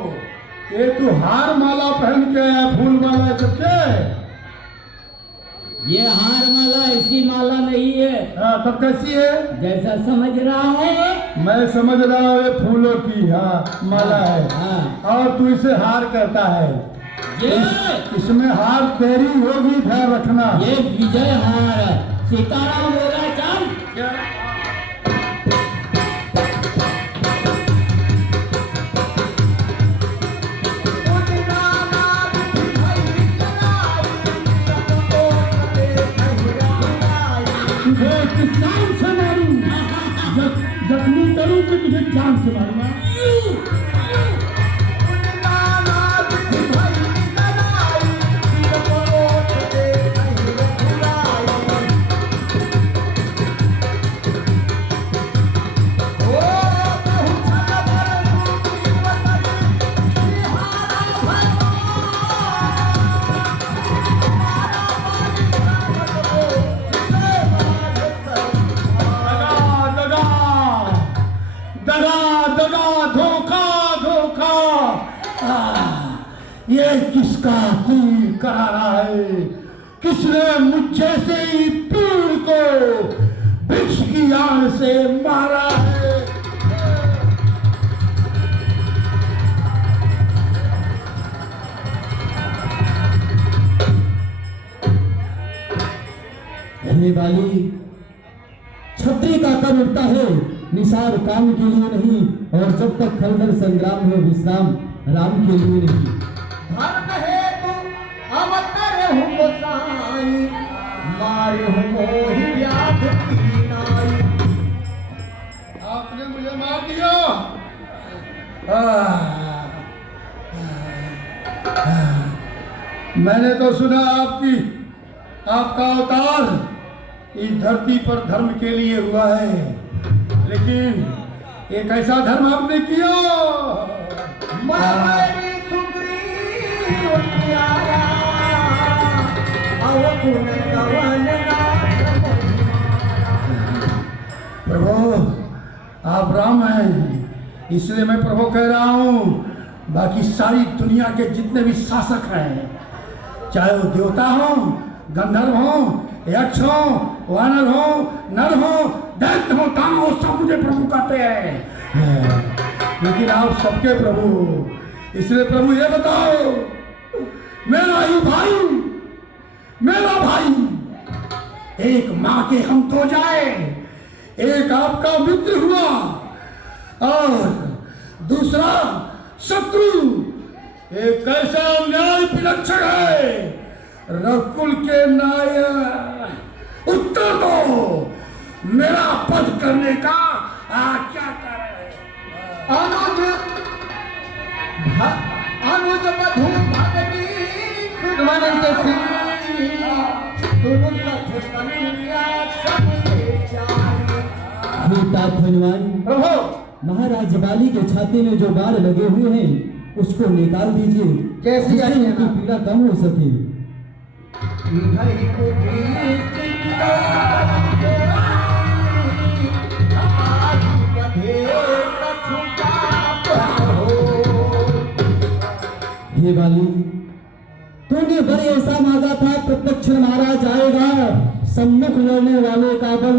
ये तू हार माला पहन के आया, फूल माला चुपके? ये हार माला ऐसी माला नहीं है। हाँ, तब कैसी है? जैसा समझ रहा है। मैं समझ रहा हूँ ये फूलों की माला है। हाँ। और तू इसे हार कहता है? ये इसमें हार तेरी होगी, ध्यान रखना। ये विजय हार है। सीताराम बोला चल। जान से मारूं, जख्मी करूं कि तुझे जान से मारूंगा। ये किसका खून करा रहा है? किसने मुझे से ही पीड़ को वृक्ष की आड़ से मारा है? हे बाली, छत्री का कब उठता है निसार काम के लिए नहीं, और जब तक खलदल संग्राम है विश्राम राम के लिए नहीं। धर्म है तुम अवतर हूँ गोसाई, मारे हूँ मोहि व्याध की नाई। आपने मुझे मार दिया। मैंने तो सुना आपका अवतार इस धरती पर धर्म के लिए हुआ है, लेकिन एक ऐसा धर्म आपने किया। प्रभु, आप राम हैं, इसलिए मैं प्रभु कह रहा हूँ। बाकी सारी दुनिया के जितने भी शासक हैं, चाहे वो देवता हो, गंधर्व हो, यक्ष हो, वानर हो, नर हो, दैत्य हो, दानव हो, सब मुझे प्रभु कहते हैं। लेकिन आप सबके प्रभु, इसलिए प्रभु ये बताओ, मेरा ही भाई, मेरा भाई, एक माँ के हम तो जाए, एक आपका मित्र हुआ और दूसरा शत्रु। एक कैसा न्याय विलक्षण है, रघुकुल के नायक, उत्तर दो, मेरा पद करने का क्या करे? अनुज मधु भगनी सुमनंत सिंह, सुनु सठ कन्या सबके चाहे। धन्यवाद प्रभु, महाराज बाली के छाती में जो बाल लगे हुए हैं उसको निकाल दीजिए, कैसी जिससे आज्ञा? उनकी पीड़ा कम हो सके। हे बाली, तूने बड़े ऐसा मांगा था, प्रत्यक्ष मारा जाएगा, सम्मुख लड़ने वाले का बल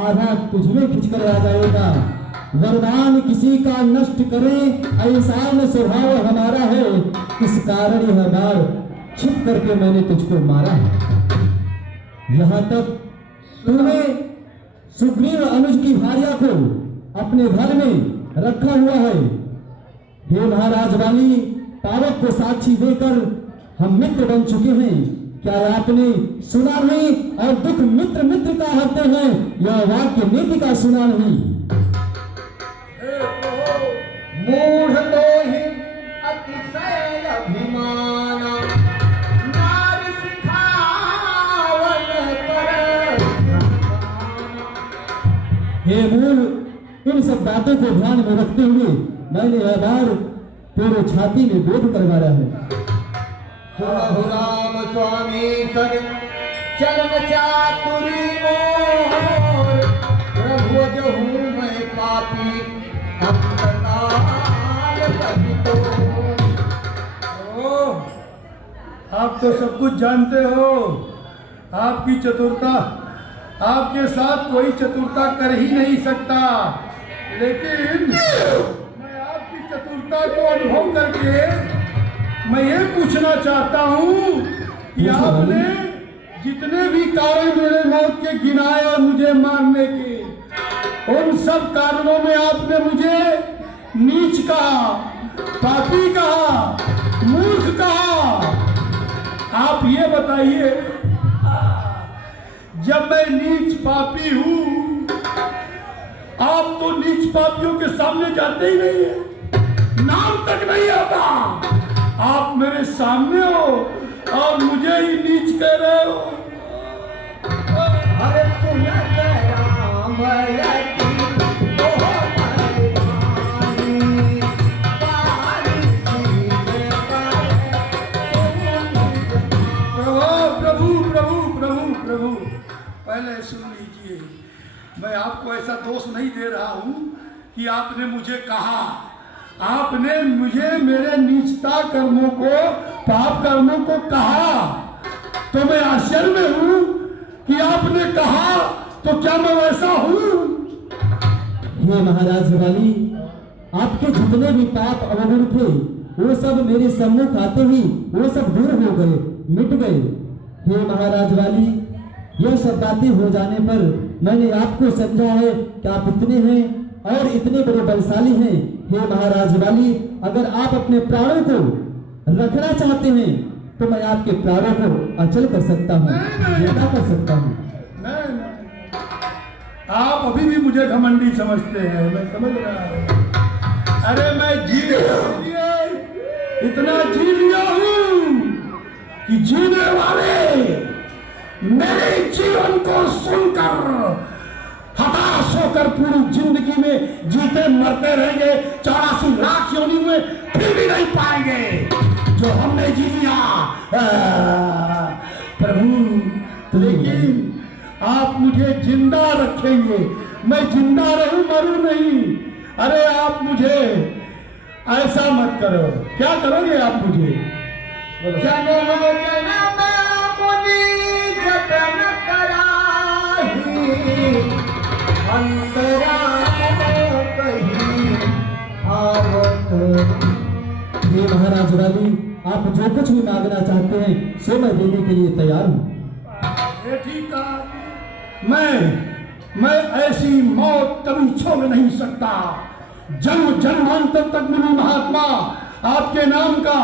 आधा तुझमें खिंचकर आ जाएगा। वरदान किसी का नष्ट करे, ऐसा न स्वभाव हमारा है, इस कारण यह बार छिप करके मैंने तुझको मारा है। यहाँ तक तूने सुग्रीव अनुज की भार्या को अपने घर में रखा हुआ है। हे महाराज बाली, पावक को साक्षी देकर हम मित्र बन चुके हैं, क्या आपने सुना नहीं? और दुख मित्र मित्र का हरते हैं, यह वाक्य नीति का सुना नहीं। मूढ़ तो ही अतिशय अभिमाना, इन सब बातों को ध्यान में रखते हुए मैंने यह बार तेरे छाती में बोध करवाया है। सुनहु राम स्वामी सन चलन चातुरी मोर, प्रभु जहूँ मैं पापी अंतकाल कहितो। आप तो सब कुछ जानते हो, आपकी चतुरता, आपके साथ कोई चतुरता कर ही नहीं सकता, लेकिन मैं आपकी चतुरता को अनुभव करके मैं ये पूछना चाहता हूँ कि आपने जितने भी कारण मेरे मौत के गिनाए और मुझे मारने के, उन सब कारणों में आपने मुझे नीच कहा, पापी कहा, मूर्ख कहा। आप ये बताइए, जब मैं नीच पापी हूं, आप तो नीच पापियों के सामने जाते ही नहीं है, नाम तक नहीं आता। आप मेरे सामने हो और मुझे ही नीच कह रहे हो। अरे सुनत राम यति ओह परवानी, पारी सीसे प्रभु प्रभु प्रभु प्रभु पहले सुन लीजिए, मैं आपको ऐसा दोष नहीं दे रहा हूं कि आपने मुझे कहा, आपने मुझे मेरे नीचता कर्मों को, पाप कर्मों को कहा, तो मैं आश्चर्य में हूं कि आपने कहा, तो क्या मैं वैसा हूं? हे महाराज वाली, आपके जितने भी पाप अवगुण थे वो सब मेरे सम्मुख आते ही वो सब दूर हो गए, मिट गए। हे महाराज वाली, यह सब बातें हो जाने पर मैंने आपको समझा है कि आप इतने हैं और इतने बड़े बलशाली हैं। हे महाराज वाली, अगर आप अपने प्राणों को रखना चाहते हैं तो मैं आपके प्राणों को अचल कर सकता हूँ, जिंदा कर सकता हूँ। नहीं, आप अभी भी मुझे घमंडी समझते हैं, मैं समझ रहा हूँ। अरे मैं इतना जी लिया हूँ कि जीने वाले मेरे जीवन को सुनकर हताश होकर पूरी जिंदगी में जीते मरते रहेंगे, 84 लाख योनि में, फिर भी नहीं पाएंगे जो हमने जी लिया। प्रभु, लेकिन आप मुझे जिंदा रखेंगे, मैं जिंदा रहूं, मरूं नहीं। अरे आप मुझे ऐसा मत करो। क्या करोगे आप मुझे? जन्म जन्म मुनि जतन कराही, अंतरा कहीं आवत। हे महाराज वाली, आप जो कुछ भी मांगना चाहते हैं सो मैं देने के लिए तैयार हूँ। ये ठीक कहा। मैं ऐसी मौत कभी छोड़ नहीं सकता। जन्म जन्मांतर तक मुनि महात्मा आपके नाम का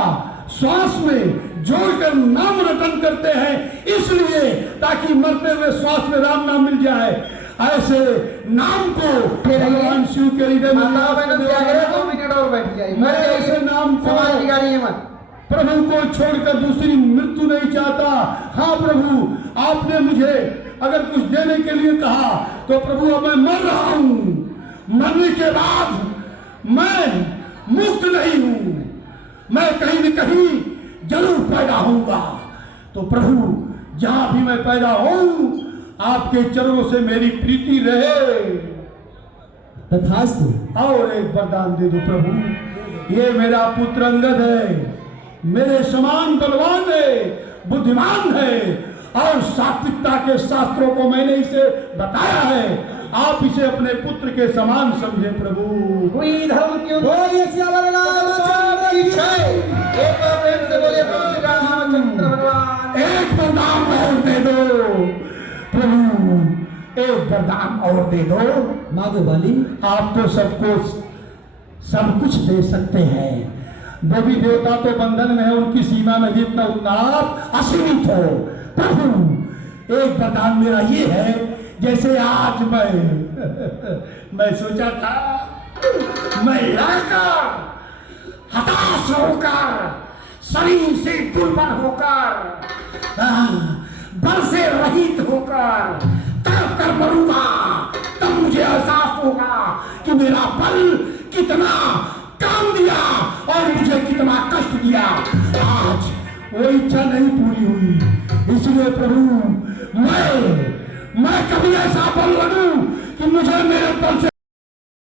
श्वास में जोड़कर नाम रटन करते हैं, इसलिए ताकि मरते हुए श्वास में राम नाम मिल जाए। ऐसे नाम को भगवान शिव के हृदय में 2 मिनट और बैठ जाइए। मैं ऐसे नाम को प्रभु को छोड़कर दूसरी मृत्यु नहीं चाहता। हाँ प्रभु, आपने मुझे अगर कुछ देने के लिए कहा तो प्रभु अब मैं मर रहा हूं। मरने के बाद मैं मुक्त नहीं हूं, मैं कहीं न कहीं जरूर पैदा होऊंगा। तो प्रभु, जहां भी मैं पैदा हूं, आपके चरणों से मेरी प्रीति रहे। तथास्तु। और एक वरदान दे दो प्रभु। ये मेरा पुत्र अंगद है, मेरे समान बलवान है, बुद्धिमान है, और सात्विकता के शास्त्रों को मैंने इसे बताया है। आप इसे अपने पुत्र के समान समझे प्रभु। कोई धर्म क्यों बोलिए श्यामल रामचंद्र की जय। एक बार प्रेम से बोलिए प्रभु श्री रामचंद्र भगवान। एक वरदान और दे दो प्रभु, एक वरदान और दे दो। मांगो वाली। आप तो सबको सब कुछ दे सकते हैं। देवी देवता तो बंधन में है, उनकी सीमा में जितना उतना आप असीमित हो। प्रभु, एक वरदान मेरा ये है, जैसे आज मैं सोचा था, मैं लड़कर हताश होकर, शरीर से दुर्बल होकर, बल से रहित होकर तड़प कर मरूंगा, तब मुझे एहसास होगा कि मेरा बल कितना काम दिया और मुझे कितना कष्ट दिया। आज वो इच्छा नहीं पूरी हुई, इसलिए प्रभु मैं कभी ऐसा बल लगूं कि मुझे मेरे बल से